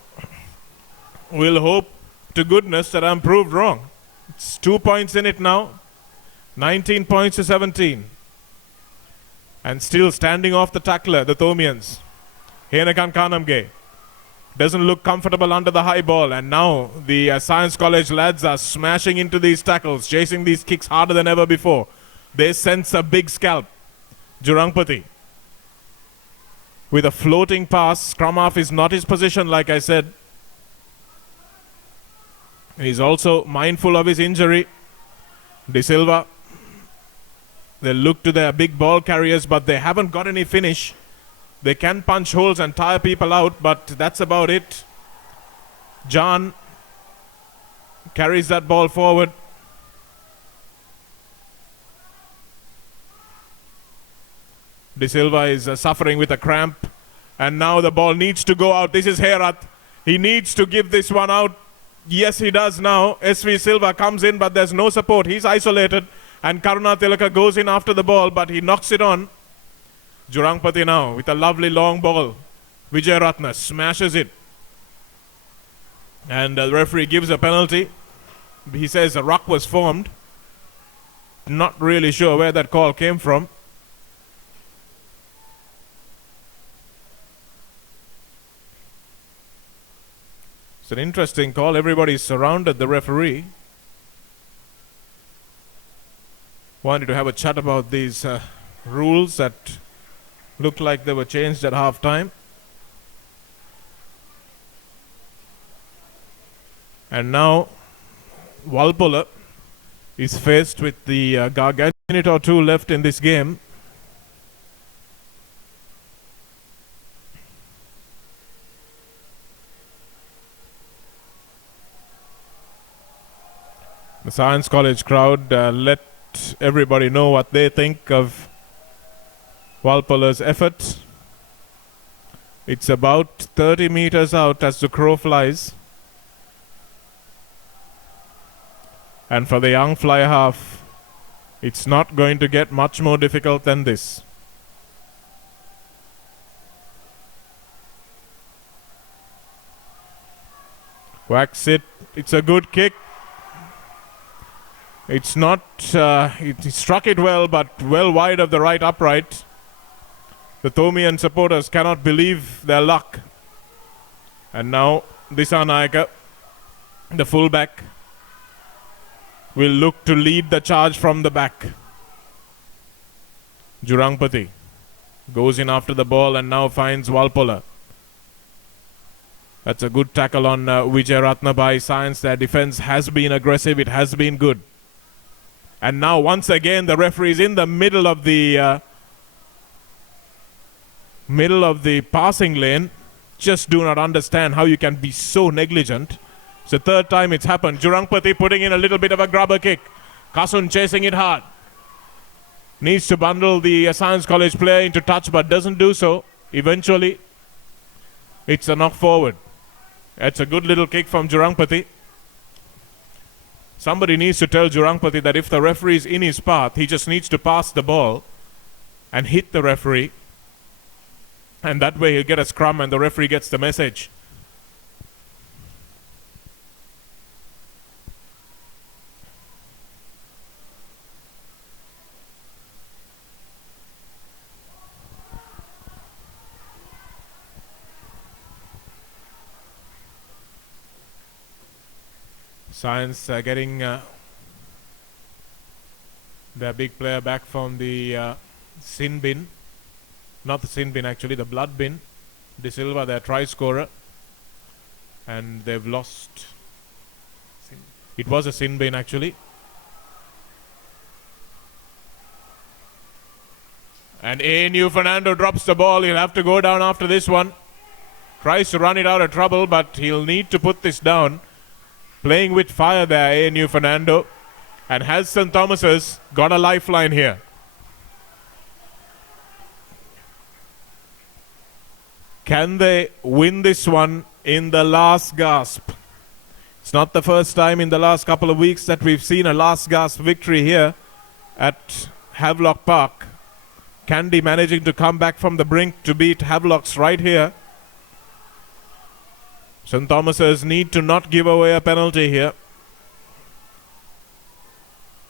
will hope to goodness that I'm proved wrong. It's 2 points in it now. 19 points to 17. And still standing off the tackler, the Thomians. Henakan Kanamge doesn't look comfortable under the high ball, and now the Science College lads are smashing into these tackles, chasing these kicks harder than ever before. They sense a big scalp. Jurangpati with a floating pass. Scrum half is not his position, like I said. He's also mindful of his injury. De Silva. They look to their big ball carriers, but they haven't got any finish. They can punch holes and tire people out, but that's about it. John carries that ball forward. De Silva is suffering with a cramp, and now the ball needs to go out. This is Herat. He needs to give this one out. Yes, he does now. S.V. Silva comes in, but there's no support. He's isolated, and Karuna Tilaka goes in after the ball, but he knocks it on. Jurangpati now with a lovely long ball. Vijay Ratna smashes it. And the referee gives a penalty. He says a ruck was formed. Not really sure where that call came from. It's an interesting call. Everybody surrounded the referee. Wanted to have a chat about these rules that looked like they were changed at half time. And now Walpola is faced with the gargantuan minute or two left in this game. The Science College crowd let everybody know what they think of Walpola's effort. It's about 30 meters out as the crow flies. And for the young fly half, it's not going to get much more difficult than this. Whacks it. It's a good kick. It's not, he struck it well, but well wide of the right upright. The Thomian supporters cannot believe their luck. And now Disanaika, the fullback, will look to lead the charge from the back. Jurangpati goes in after the ball and now finds Walpola. That's a good tackle on Vijay Ratna by Science. Their defense has been aggressive. It has been good. And now once again the referee is in the middle of the passing lane. Just do not understand how you can be so negligent. It's the third time it's happened. Jurangpati putting in a little bit of a grubber kick. Kasun chasing it hard. Needs to bundle the Science College player into touch, but doesn't do so. Eventually, it's a knock forward. It's a good little kick from Jurangpati. Somebody needs to tell Jurangpati that if the referee is in his path, he just needs to pass the ball and hit the referee. And that way he'll get a scrum and the referee gets the message. Science getting their big player back from the sin bin. Not the sin bin actually, the blood bin. De Silva, their try scorer. And they've lost. It was a sin bin actually. And A.N.U. Fernando drops the ball. He'll have to go down after this one. Tries to run it out of trouble, but he'll need to put this down. Playing with fire there, A.N.U. Fernando. And has St. Thomas's got a lifeline here? Can they win this one in the last gasp? It's not the first time in the last couple of weeks that we've seen a last gasp victory here at Havelock Park. Candy managing to come back from the brink to beat Havelock's right here. St. Thomas's need to not give away a penalty here.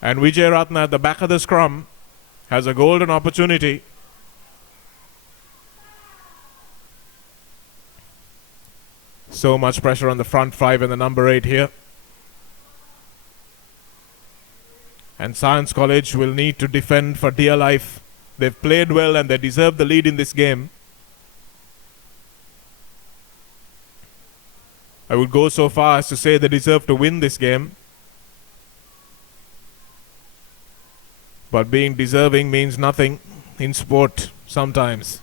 And Vijay Ratna at the back of the scrum has a golden opportunity. So much pressure on the front five and the number 8 here. And Science College will need to defend for dear life. They've played well and they deserve the lead in this game. I would go so far as to say they deserve to win this game. But being deserving means nothing in sport sometimes.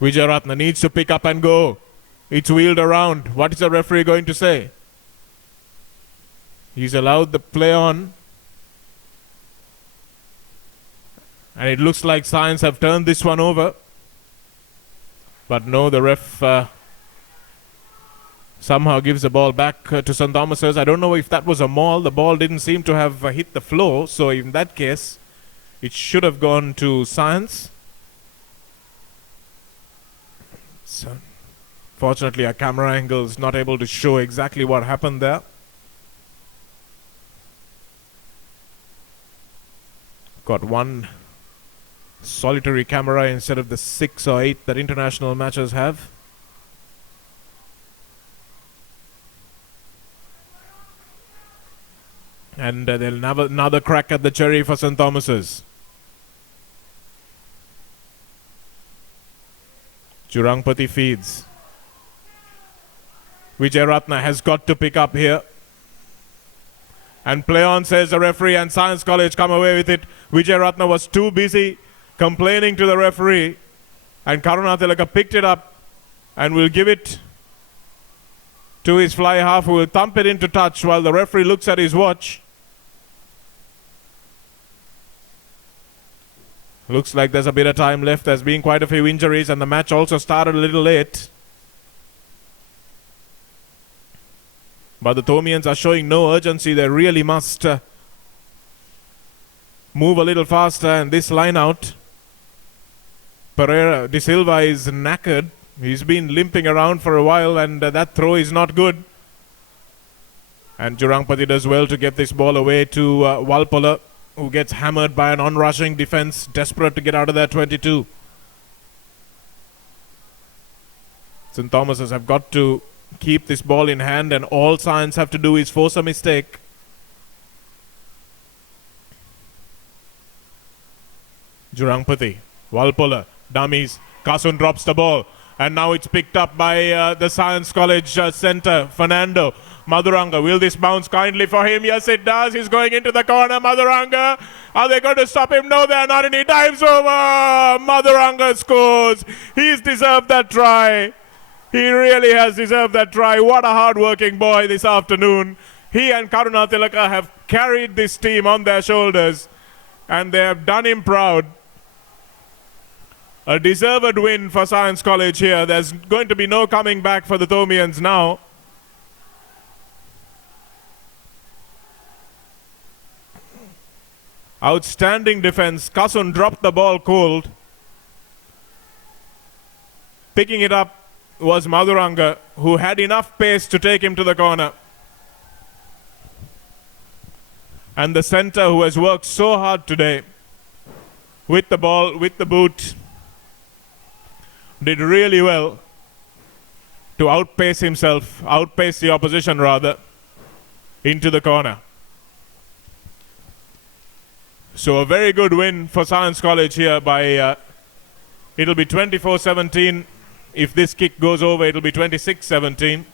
Wijayaratne needs to pick up and go. It's wheeled around. What is the referee going to say? He's allowed the play on. And it looks like Science have turned this one over. But no, the ref somehow gives the ball back to St. Thomas's. I don't know if that was a maul. The ball didn't seem to have hit the floor. So in that case, it should have gone to Science. So, fortunately, our camera angle is not able to show exactly what happened there. Got one solitary camera instead of the 6 or 8 that international matches have. And they'll have another crack at the cherry for St. Thomas's. Jurangpati feeds. Wijayaratne has got to pick up here. And play on, says the referee, and Science College come away with it. Wijayaratne was too busy complaining to the referee. And Karunatilaka picked it up and will give it to his fly half, who will thump it into touch while the referee looks at his watch. Looks like there's a bit of time left. There's been quite a few injuries, and the match also started a little late. But the Thomians are showing no urgency. They really must move a little faster. And this line out, Pereira De Silva is knackered. He's been limping around for a while, and that throw is not good. And Jurangpati does well to get this ball away to Walpola, who gets hammered by an on-rushing defense, desperate to get out of that 22. St. Thomas's have got to keep this ball in hand, and all Science have to do is force a mistake. Jurangpati, Walpola, dummies, Kasun drops the ball, and now it's picked up by the Science College centre, Fernando. Madhuranga, will this bounce kindly for him? Yes, it does. He's going into the corner. Madhuranga, are they going to stop him? No, they're not. Any time's over. Madhuranga scores. He's deserved that try. He really has deserved that try. What a hard-working boy this afternoon. He and Karunatilaka have carried this team on their shoulders, and they have done him proud. A deserved win for Science College here. There's going to be no coming back for the Thomians now. Outstanding defense. Kasun dropped the ball cold. Picking it up was Madhuranga, who had enough pace to take him to the corner. And the center, who has worked so hard today with the ball, with the boot, did really well to outpace himself, outpace the opposition rather, into the corner. So a very good win for Science College here by, it'll be 24-17. If this kick goes over, it'll be 26-17.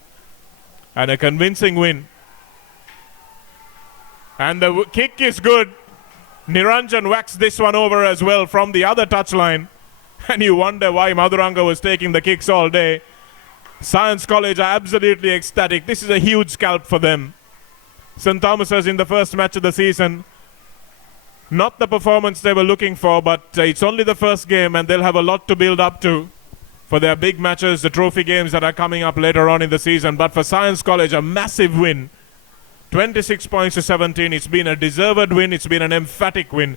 And a convincing win. And the kick is good. Niranjan whacks this one over as well from the other touchline. And you wonder why Madhuranga was taking the kicks all day. Science College are absolutely ecstatic. This is a huge scalp for them. St. Thomas's in the first match of the season. Not the performance they were looking for, but it's only the first game, and they'll have a lot to build up to for their big matches, the trophy games that are coming up later on in the season. But for Science College, a massive win. 26 points to 17. It's been a deserved win. It's been an emphatic win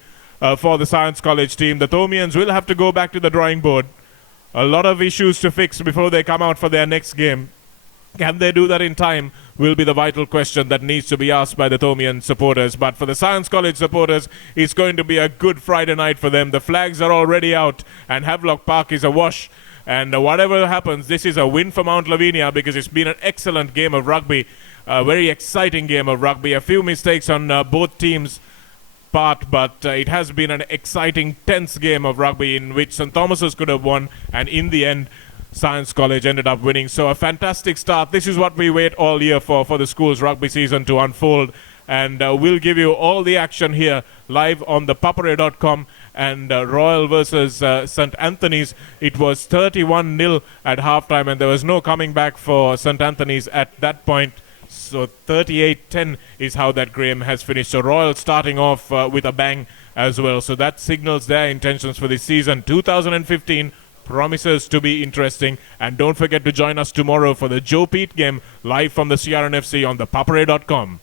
for the Science College team. The Thomians will have to go back to the drawing board. A lot of issues to fix before they come out for their next game. Can they do that in time will be the vital question that needs to be asked by the Thomian supporters. But for the Science College supporters, it's going to be a good Friday night for them. The flags are already out, and Havelock Park is awash. And whatever happens, this is a win for Mount Lavinia, because it's been an excellent game of rugby, a very exciting game of rugby. A few mistakes on both teams' part, but it has been an exciting, tense game of rugby in which St. Thomas's could have won, and in the end, Science College ended up winning. So a fantastic start. This is what we wait all year for the school's rugby season to unfold. and we'll give you all the action here live on ThePapare.com. And Royal versus St. Anthony's, it was 31-0 at halftime, and there was no coming back for St. Anthony's at that point. So 38-10 is how that game has finished. So Royal starting off with a bang as well. So that signals their intentions for this season. 2015 promises to be interesting. And don't forget to join us tomorrow for the Joe Pete game live from the CRNFC on ThePapare.com.